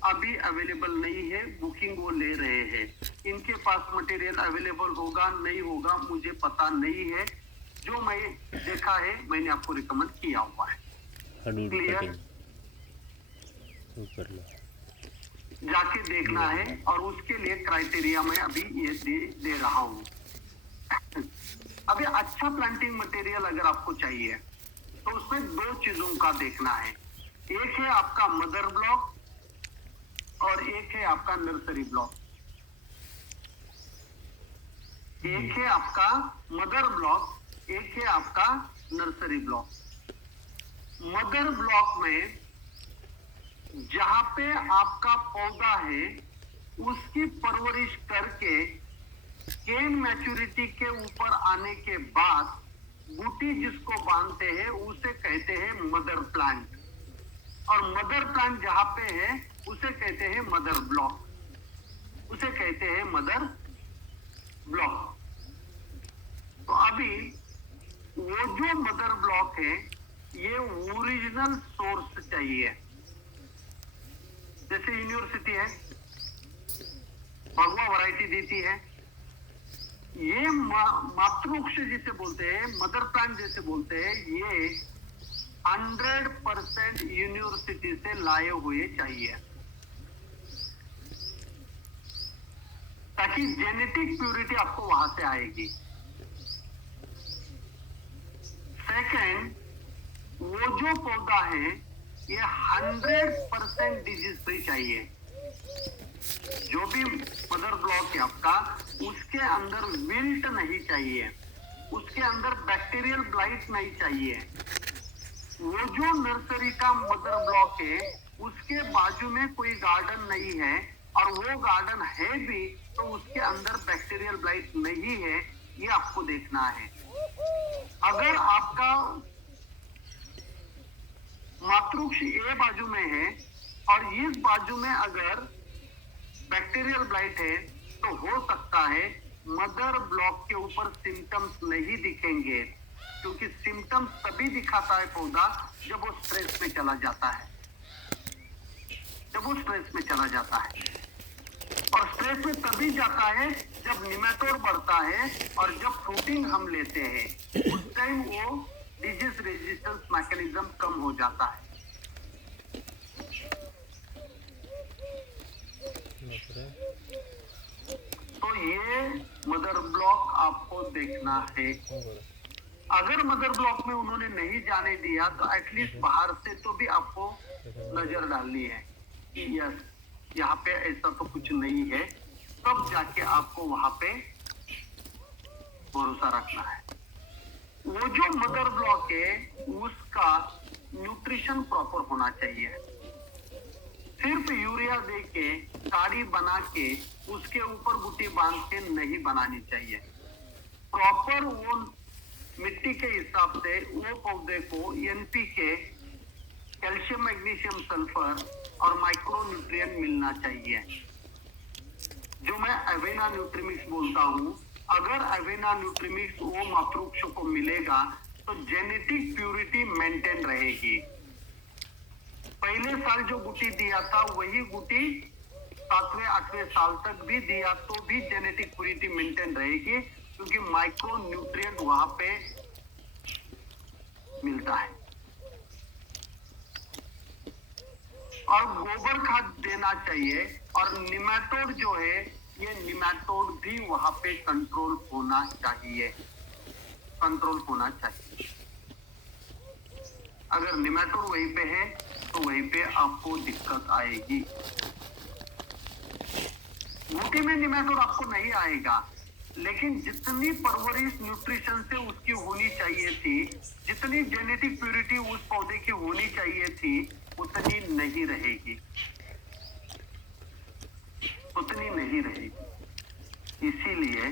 अभी अवेलेबल नहीं है, बुकिंग वो ले रहे हैं। इनके पास मटेरियल अवेलेबल होगा नहीं होगा मुझे पता नहीं है, जो मैं देखा है मैंने आपको रिकमेंड किया हुआ है। क्लियर? जाके देखना है, और उसके लिए क्राइटेरिया मैं अभी ये दे रहा हूँ। अभी अच्छा प्लांटिंग मटेरियल अगर आपको चाहिए तो उसमें दो चीजों का देखना है, एक है आपका मदर ब्लॉक और एक है आपका नर्सरी ब्लॉक। एक है आपका मदर ब्लॉक, एक है आपका नर्सरी ब्लॉक। मदर ब्लॉक में जहां पे आपका पौधा है उसकी परवरिश करके केन मैच्योरिटी के ऊपर आने के बाद बूटी जिसको बांधते हैं उसे कहते हैं मदर प्लांट, और मदर प्लांट जहां पे है उसे कहते हैं मदर ब्लॉक, उसे कहते हैं मदर ब्लॉक। तो अभी वो जो मदर ब्लॉक है ये ओरिजिनल सोर्स चाहिए। जैसे यूनिवर्सिटी है, भगवा वैरायटी देती है, ये मातृवृक्ष जिसे बोलते हैं, मदर प्लांट जैसे बोलते हैं, ये 100% यूनिवर्सिटी से लाए हुए चाहिए। ताकि जेनेटिक प्योरिटी आपको वहां से आएगी। सेकंड, वो जो पौधा है ये 100% डिजीज फ्री चाहिए। जो भी मदर ब्लॉक है आपका, उसके अंदर विल्ट नहीं चाहिए, उसके अंदर बैक्टीरियल ब्लाइट नहीं चाहिए। वो जो नर्सरी का मदर ब्लॉक है उसके बाजू में कोई गार्डन नहीं है, और वो गार्डन है भी तो उसके अंदर बैक्टीरियल ब्लाइट नहीं है, ये आपको देखना है। अगर आपका मातृवृक्ष ए बाजू में है और इस बाजू में अगर बैक्टीरियल ब्लाइट है, तो हो सकता है मदर ब्लॉक के ऊपर सिम्टम्स नहीं दिखेंगे, क्योंकि सिम्टम्स तभी दिखाता है पौधा जब वो स्ट्रेस में चला जाता है, जब वो स्ट्रेस में चला जाता है। और स्ट्रेस में तभी जाता है जब निमेटोड बढ़ता है और जब फ्रूटिंग हम लेते हैं, उस टाइम वो डिजीज रेजिस्टेंस मैकेनिज्म कम हो जाता है। तो ये मदर ब्लॉक आपको देखना है। अगर मदर ब्लॉक में उन्होंने नहीं जाने दिया तो एटलीस्ट बाहर से तो भी आपको नजर डालनी है कि यस यहाँ पे ऐसा तो कुछ नहीं है, तब जाके आपको वहां पे भरोसा रखना है। वो जो मदर ब्लॉक है उसका न्यूट्रिशन प्रॉपर होना चाहिए। सिर्फ यूरिया दे के काड़ी बना के उसके ऊपर बूटी बांध के नहीं बनानी चाहिए। प्रॉपर वो मिट्टी के हिसाब से वो पौधे को एनपीके, कैल्शियम, मैग्नीशियम, सल्फर और माइक्रो न्यूट्रिएंट मिलना चाहिए, जो मैं अवेना न्यूट्रीमिक्स बोलता हूँ। अगर अवेना न्यूट्रीमिक्स वो मातृवृक्ष को मिलेगा तो जेनेटिक प्यूरिटी मेंटेन रहेगी। पहले साल जो गुटी दिया था वही गुटी 7वें 8वें साल तक भी दिया तो भी जेनेटिक प्यूरिटी मेंटेन रहेगी, क्योंकि माइक्रो न्यूट्रिएंट वहां पे मिलता है। और गोबर खाद देना चाहिए, और निमेटोड जो है ये निमेटोड भी वहां पे कंट्रोल होना चाहिए, कंट्रोल होना चाहिए। अगर निमेटोड वहीं पे है तो वहीं पे आपको दिक्कत आएगी। बूटी में निमेटोड आपको नहीं आएगा, लेकिन जितनी परवरिश न्यूट्रिशन से उसकी होनी चाहिए थी, जितनी जेनेटिक प्यूरिटी उस पौधे की होनी चाहिए थी, उतनी नहीं रहेगी, उतनी नहीं रहेगी। इसीलिए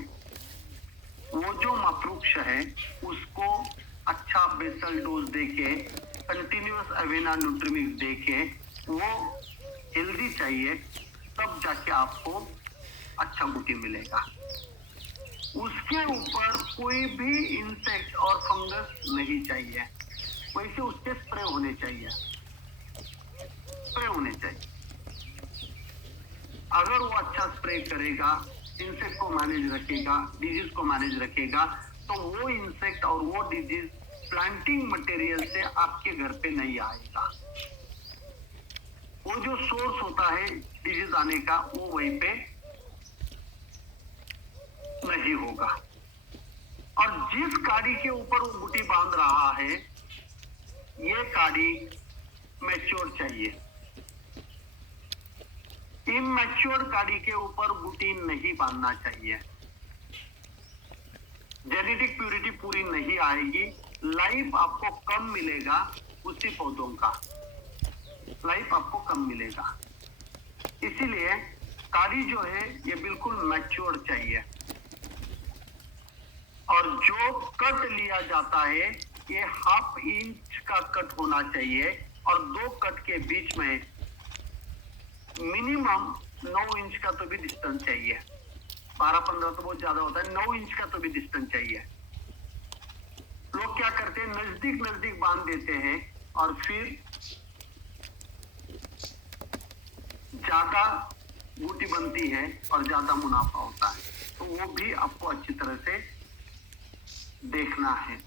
वो जो मातृवृक्ष है उसको अच्छा बेसल डोज देके, कंटिन्यूअस अवेना न्यूट्रीमिक्स देके वो हेल्दी चाहिए, तब जाके आपको अच्छा बूटी मिलेगा। उसके ऊपर कोई भी इंसेक्ट और फंगस नहीं चाहिए, वैसे उसके स्प्रे होने चाहिए, स्प्रे होने चाहिए। अगर वो अच्छा स्प्रे करेगा, इंसेक्ट को मैनेज रखेगा, डिजीज को मैनेज रखेगा, तो वो इंसेक्ट और वो डिजीज प्लांटिंग मटेरियल से आपके घर पे नहीं आएगा। वो जो सोर्स होता है डिजीज आने का वो वहीं पे नहीं होगा। और जिस काड़ी के ऊपर वो बूटी बांध रहा है, ये काड़ी मैच्योर चाहिए। इमैच्योर काड़ी के ऊपर बूटी नहीं बांधना चाहिए। जेनेटिक प्यूरिटी पूरी नहीं आएगी, लाइफ आपको कम मिलेगा, उसी पौधों का लाइफ आपको कम मिलेगा। इसीलिए काड़ी जो है ये बिल्कुल मैच्योर चाहिए। और जो कट लिया जाता है ये 1/2 इंच का कट होना चाहिए, और 2 कट के बीच में मिनिमम 9 इंच का तो भी डिस्टेंस चाहिए। 12-15 तो बहुत ज्यादा होता है, 9 इंच का तो भी डिस्टेंस चाहिए। लोग क्या करते हैं, नजदीक नजदीक बांध देते हैं और फिर ज्यादा बूटी बनती है और ज्यादा मुनाफा होता है। तो वो भी आपको अच्छी तरह से देखना है।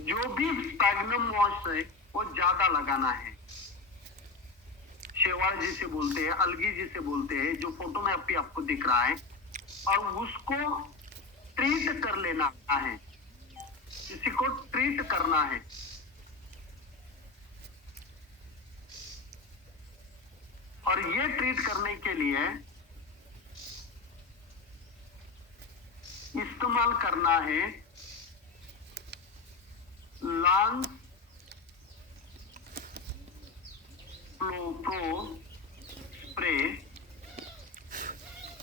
जो भी स्पैग्नम मॉस है वो ज्यादा लगाना है। शेवाल जिसे बोलते हैं, अलगी जिसे बोलते हैं, जो फोटो में अभी आपको दिख रहा है, और उसको ट्रीट कर लेना है, इसी को ट्रीट करना है। और ये ट्रीट करने के लिए इस्तेमाल करना है लांस प्रो स्प्रे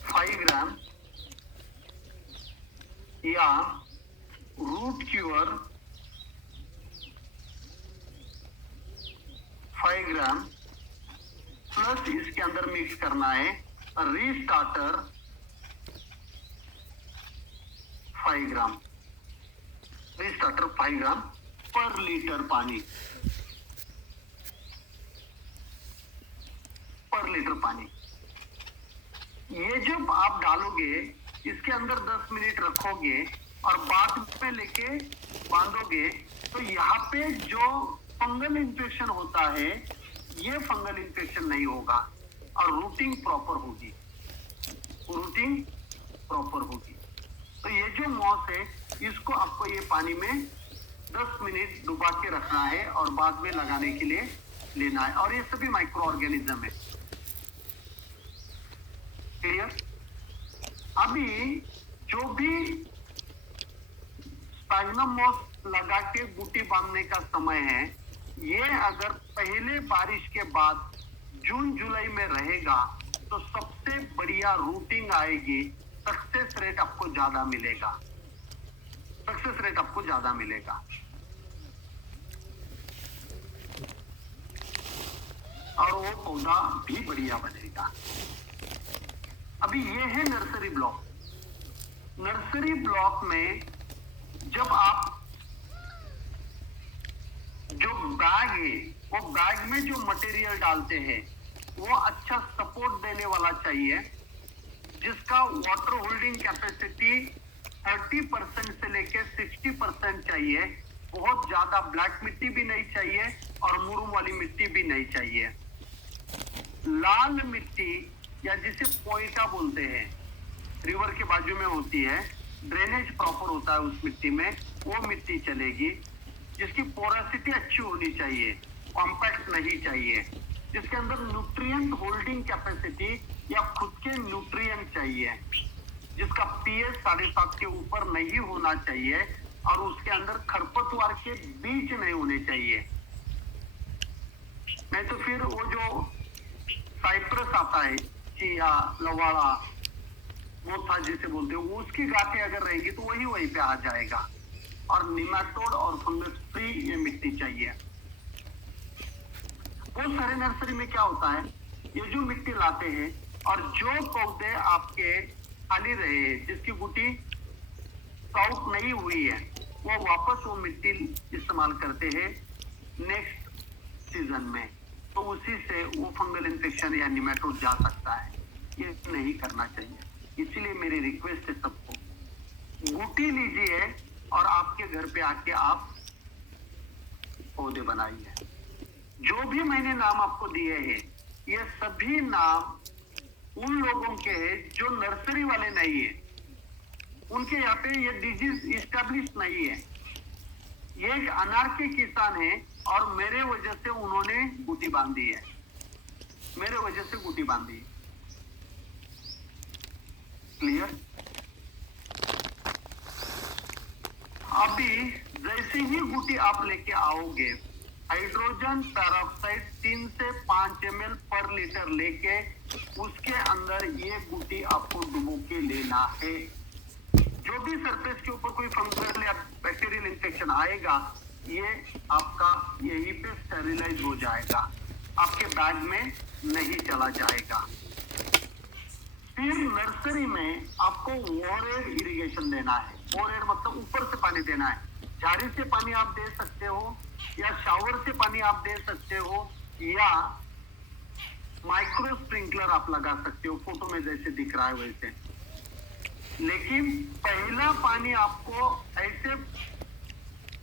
5 ग्राम या रूट क्यूर 5 ग्राम प्लस इसके अंदर मिक्स करना है रीस्टार्टर 5 ग्राम, रीस्टार्टर 5 ग्राम पर लीटर पानी, पर लीटर पानी। ये जब आप डालोगे इसके अंदर 10 मिनट रखोगे और बाद में लेके बांधोगे तो यहाँ पे जो फंगल इन्फेक्शन होता है ये फंगल इन्फेक्शन नहीं होगा और रूटिंग प्रॉपर होगी, रूटिंग प्रॉपर होगी। तो ये जो मॉस है इसको आपको ये पानी में 10 मिनट डुबा के रखना है और बाद में लगाने के लिए लेना है। और ये सभी माइक्रो ऑर्गेनिज्म है। क्लियर? अभी जो भी स्पैग्नम मॉस लगा के बूटी बांधने का समय है, ये अगर पहले बारिश के बाद जून जुलाई में रहेगा तो सबसे बढ़िया रूटिंग आएगी, सक्सेस रेट आपको ज्यादा मिलेगा, सक्सेस रेट आपको ज्यादा मिलेगा। और वो पौधा भी बढ़िया बनेगा। अभी ये है नर्सरी ब्लॉक। नर्सरी ब्लॉक में जब आप जो बैग है वो बैग में जो मटेरियल डालते हैं वो अच्छा सपोर्ट देने वाला चाहिए, जिसका वाटर होल्डिंग कैपेसिटी 30% से लेके 60% चाहिए। बहुत ज्यादा ब्लैक मिट्टी भी नहीं चाहिए और मुरुम वाली मिट्टी भी नहीं चाहिए। लाल मिट्टी या जिसे पोइटा बोलते हैं, रिवर के बाजू में होती है, ड्रेनेज प्रॉपर होता है उस मिट्टी में, वो मिट्टी चलेगी। जिसकी पोरोसिटी अच्छी होनी चाहिए, कॉम्पैक्ट नहीं चाहिए, जिसके अंदर न्यूट्रिएंट होल्डिंग कैपेसिटी या खुद के न्यूट्रिएंट चाहिए, जिसका पीएच 7.5 के ऊपर नहीं होना चाहिए और उसके अंदर खरपतवार के बीज नहीं होने चाहिए। नहीं तो फिर वो जो साइप्रस आता है, चिया, लवाड़ा, मोथा जिसे बोलते हैं, उसकी गांठें अगर रहेगी तो वही पे आ जाएगा। और निमेटोड और फंगस फ्री ये मिट्टी चाहिए। बहुत सारे नर्सरी में क्या होता है, ये जो मिट्टी लाते हैं और जो पौधे आपके खाली रहे जिसकी गुटी स्प्राउट नहीं हुई है, वो वापस वो मिट्टी इस्तेमाल करते हैं नेक्स्ट सीजन में। तो उसी से वो फंगल इन्फेक्शन या निमेटोड जा सकता है। ये नहीं करना चाहिए। इसीलिए मेरी रिक्वेस्ट है सबको, गुटी लीजिए और आपके घर पे आके आप पौधे बनाइए। जो भी मैंने नाम आपको दिए हैं, ये सभी नाम उन लोगों के हैं जो नर्सरी वाले नहीं है, उनके यहाँ पे ये डिजीज इस्टेब्लिश नहीं है। ये एक अनारकी किसान है और मेरे वजह से उन्होंने गुटी बांधी है, मेरे वजह से गुटी बांधी है। क्लियर? अभी जैसे ही गुटी आप लेके आओगे, हाइड्रोजन पेरोक्साइड 3 से 5 ml पर लीटर लेके उसके अंदर ये गुटी आपको डुबो के लेना है। जो भी सरफेस के ऊपर कोई फंगल या बैक्टीरियल इंफेक्शन आएगा, ये आपका यहीं पे स्टेरिलाइज हो जाएगा, आपके बैग में नहीं चला जाएगा। फिर नर्सरी में आपको वोरेड इरिगेशन देना है। वोरेड मतलब ऊपर से पानी देना है। झाड़ी से पानी आप दे सकते हो या शावर से पानी आप दे सकते हो या माइक्रो स्प्रिंकलर आप लगा सकते हो, फोटो में जैसे दिख रहा है वैसे। लेकिन पहला पानी आपको ऐसे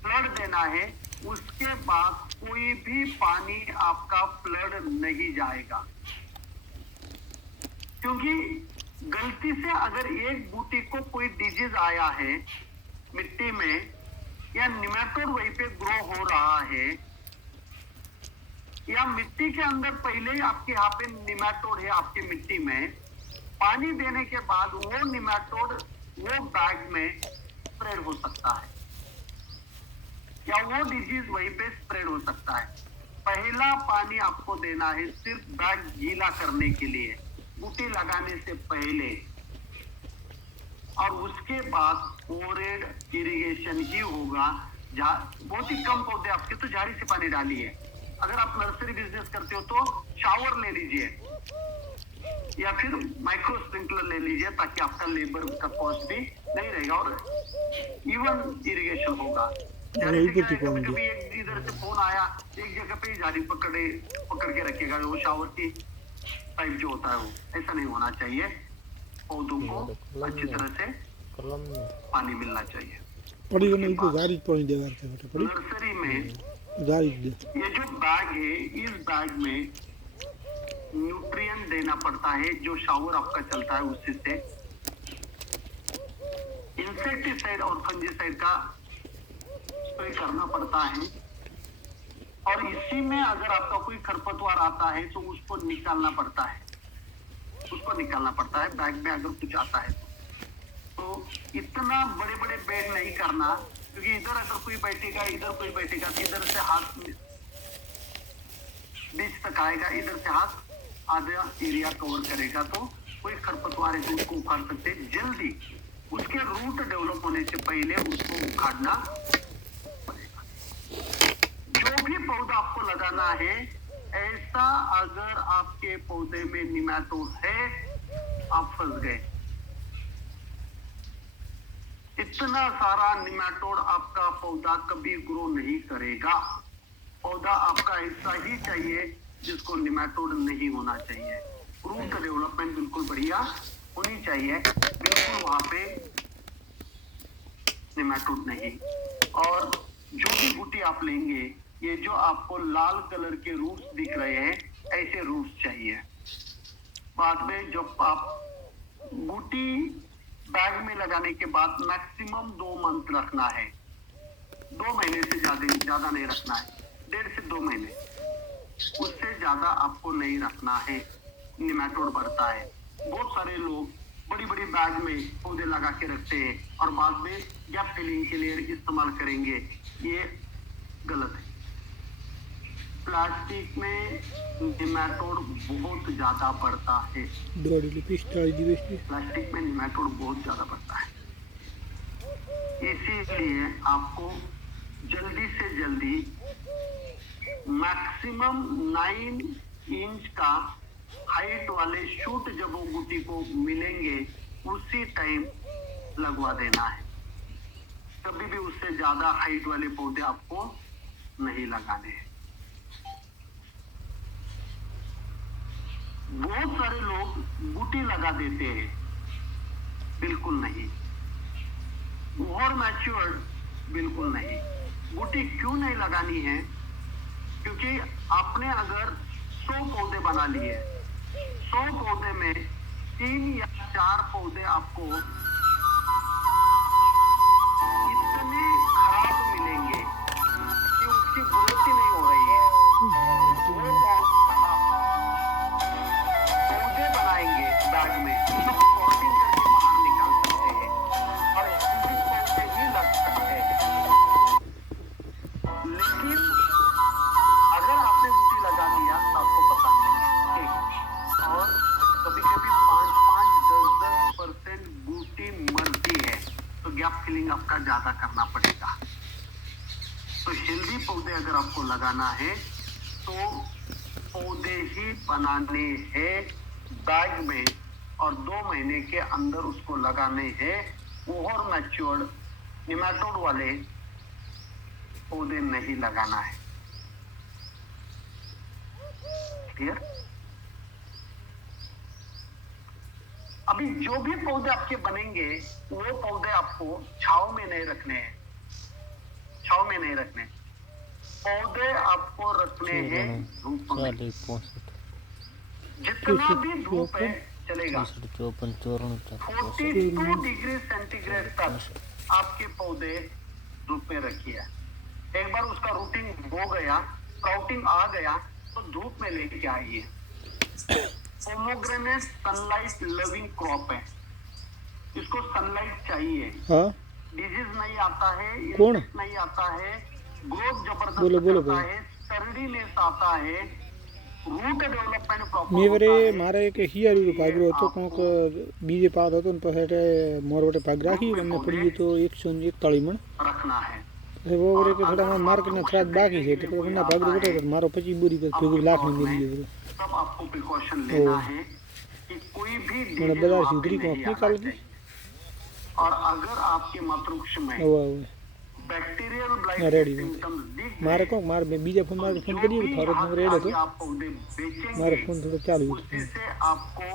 फ्लड देना है, उसके बाद कोई भी पानी आपका फ्लड नहीं जाएगा। क्योंकि गलती से अगर एक बूटी को कोई डिजीज आया है मिट्टी में, या निमेटोड वहीं पे ग्रो हो रहा है, या मिट्टी के अंदर पहले ही आपके यहाँ पे निमेटोड है आपके मिट्टी में, पानी देने के बाद वो निमेटोड वो बैग में स्प्रेड हो सकता है, या वो डिजीज वहीं पे स्प्रेड हो सकता है। पहला पानी आपको देना है सिर्फ बैग गीला करने के लिए, बूटी लगाने से पहले, और उसके बाद ओरेड इरिगेशन ही होगा। बहुत ही कम पौधे आपके तो झाड़ी से पानी डालिए। अगर आप नर्सरी बिजनेस करते हो तो शावर ले लीजिए, या फिर माइक्रो स्प्रिंकलर ले लीजिए, ताकि आपका लेबर का कॉस्ट भी नहीं रहेगा और इवन इरिगेशन होगा। कभी कभी एक इधर से फोन आया, एक जगह पे ही झाड़ी पकड़ के रखेगा, वो शावर की टाइप जो होता है वो ऐसा नहीं होना चाहिए। पौधों को अच्छी तरह से पानी मिलना चाहिए। पड़ी नहीं तो गाड़ी पानी देगा पड़ी नर्सरी में गाड़ी दे। ये जो बैग है, इस बैग में न्यूट्रिएंट देना पड़ता है, जो शावर आपका चलता है उससे से इंसेक्टिसाइड और फंजीसाइड का स्प्रे करना पड़ता है। और इसी में अगर आपका कोई खरपतवार आता है तो उसको निकालना पड़ता है, बैग में अगर कुछ आता है तो इतना बड़े बड़े बेड नहीं करना, क्योंकि इधर अगर कोई बैठेगा, इधर कोई बैठेगा, इधर से हाथ बीच तक आएगा, इधर से हाथ आधा एरिया कवर करेगा, तो कोई खरपतवार है तो उसको उखाड़ सकते हैं जल्दी। उसके रूट डेवलप होने से पहले उसको उखाड़ना पड़ेगा। जो भी पौधा आपको लगाना है, ऐसा अगर आपके पौधे में निमेटोड है, आप फंस गए। इतना सारा निमेटोड आपका पौधा कभी ग्रो नहीं करेगा। पौधा आपका ऐसा ही चाहिए जिसको निमेटोड नहीं होना चाहिए। रूट डेवलपमेंट बिल्कुल बढ़िया होनी चाहिए, बिल्कुल वहां पे निमेटोड नहीं। और जो भी बूटी आप लेंगे, ये जो आपको लाल कलर के रूट्स दिख रहे हैं, ऐसे रूट्स चाहिए। बाद में जब आप बूटी बैग में लगाने के बाद मैक्सिमम 2 मंथ रखना है, 2 महीने से ज्यादा नहीं रखना है, 1.5 से 2 महीने, उससे ज्यादा आपको नहीं रखना है। निमेटोड बढ़ता है। बहुत सारे लोग बड़ी बड़ी बैग में पौधे लगा के रखते हैं और बाद में गैप फिलिंग के लिए इस्तेमाल करेंगे, ये गलत है। प्लास्टिक में निमेटोड बहुत ज्यादा बढ़ता है। प्लास्टिक में निमेटोड बहुत ज्यादा बढ़ता है, इसीलिए आपको जल्दी से जल्दी मैक्सिमम 9 इंच का हाइट वाले शूट जब वो बूटी को मिलेंगे उसी टाइम लगवा देना है। कभी भी उससे ज्यादा हाइट वाले पौधे आपको नहीं लगाने हैं। बहुत सारे लोग बूटी लगा देते हैं, बिल्कुल नहीं। ओवर मैच्योर्ड बिल्कुल नहीं। बूटी क्यों नहीं लगानी है? क्योंकि आपने अगर 100 पौधे बना लिए, 100 पौधे में 3 या 4 पौधे आपको इतने खराब मिलेंगे कि उसकी ग्रोथ ही नहीं हो रही है। वो पौधे बनाएंगे बैग में, सब सॉर्टिंग करके बाहर निकाल सकते हैं और इसी पौधे ही लग सकते हैं। लेकिन अगर आपने बूटी लगा दिया तो आपको पता नहीं है। और कभी कभी 5-10% बूटी मरती है, तो गैप फिलिंग आपका ज्यादा करना पड़ेगा। तो हेल्दी पौधे अगर आपको लगाना है तो पौधे ही बनाने हैं बैग में और 2 महीने के अंदर उसको लगाने हैं। ओवर मैच्योर्ड निमेटोड वाले पौधे नहीं लगाना है। क्लियर? अभी जो भी पौधे आपके बनेंगे वो पौधे आपको छांव में नहीं रखने हैं, छांव में नहीं रखने। पौधे आपको रखने हैं धूप में। जितना भी धूप है चलेगा। 54 54 तक 42 डिग्री सेंटीग्रेड तक आपके पौधे धूप में रखिए। एक बार उसका रूटिंग हो गया, स्प्राउटिंग आ गया, तो धूप में लेके आइए। पोमोग्रेनेट सनलाइट लविंग क्रॉप है, इसको सनलाइट चाहिए। हाँ डिजीज नहीं आता है, कौन? insect नहीं आता है, ग्रोथ जबरदस्त बोलो करता भाई। है, स्टर्डीनेस आता है, रूट डेवलपमेंट प्रॉपर મેં होता વરે है। મારે એક હિયારું ભાગરો હતો કોંક બીજે પાક હતો ને પછી એટલે મોર વટે ભાગ રાખી અમને પડી ગયું તો 141 મણ रखना है। પછી वो વરે કે થોડા માર્કેટના થરાદ બાકી છે તો પછી ના ભાગરો વટે તો મારો 25 બોરી પર ભેગું લાખ ની મેલી ગયો तब आपको प्रिकॉशन लेना है कि कोई भी મને disease બધા वहाँ पे સુધરી नहीं કોંક आना निकाल दी चाहिए। और अगर आपके मधुवृक्ष में હવે હવે बैक्टीरियल हाँ, ब्लाइट ready, सिम्टम्स दिख મારે गए, કોંક મારે બીજા ફોન મારે ફોન जो કર્યો भी ફરજ यहाँ નંબર से એડ आगे હતો आप पौधे મારો बेचेंगे, ફોન થોડો ચાલુ હતો उसी से आपको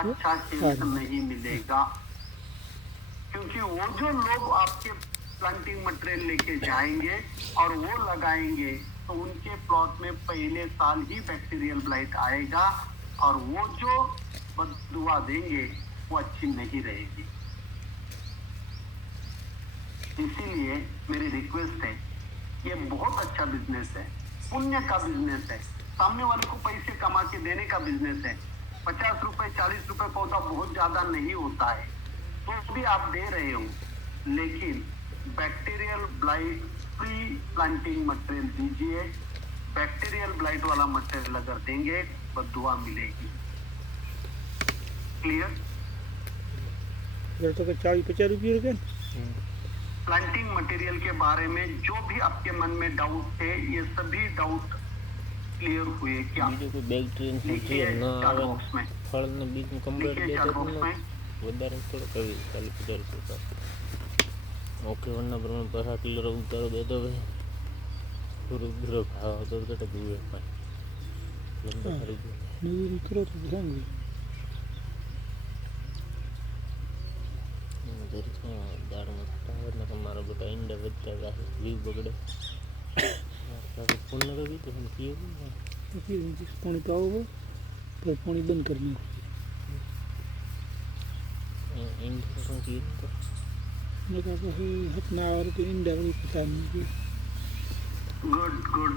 अच्छा सेल्स हाँ। नहीं मिलेगा। क्योंकि वो जो लोग आपके प्लांटिंग मटेरियल लेके जाएंगे और वो लगाएंगे तो उनके प्लॉट में पहले साल ही बैक्टीरियल ब्लाइट आएगा और वो जो बददुआ देंगे वो अच्छी नहीं रहेगी। इसीलिए मेरी रिक्वेस्ट है, ये बहुत अच्छा बिजनेस है, पुण्य का बिजनेस है, सामने वाले को पैसे कमा के देने का बिजनेस है। 50 रुपए 40 रुपए पौधा बहुत ज्यादा नहीं होता है, तो भी आप दे रहे हो, लेकिन bacterial blight free planting material दीजिए। बैक्टीरियल ब्लाइट वाला मटेरियल अगर देंगे बददुआ मिलेगी। क्लियर? तो 40-50 रुपये के प्लांटिंग मटेरियल के बारे में जो भी आपके मन में डाउट थे, ये सभी डाउट क्लियर हुए क्या? બીજું કોઈ બેક્ટેરિયન लिखिए ફેક્ટરી ન चार આવે बॉक्स में, ફળને બીજનું કમ્પ્લીટ लिखिए चार बॉक्स में। વધારે થોડું કવી ખાલી 50 રૂપિયા ઓકે વનના પ્રમાણે પાછા કિલો ઉતારો દેતો ભાઈ પૂરું ગ્રો ખાવા તો કેટલા દૂર પાય લંબા કરી ગયો મજૂરી કરો તો સાંભળો દાળમાં ટાવરના મારા બધા ઈંડા વધતા જાય વ્યૂ બગડે ફોન લગાવી તો હું પીએ પાણી તો આવો તો પાણી બંધ કરી નાખો ઈંડા શું કીએ તો ને કાંઈ હાથના આવે તો ઈંડા વળી પચાસ गुड गुड।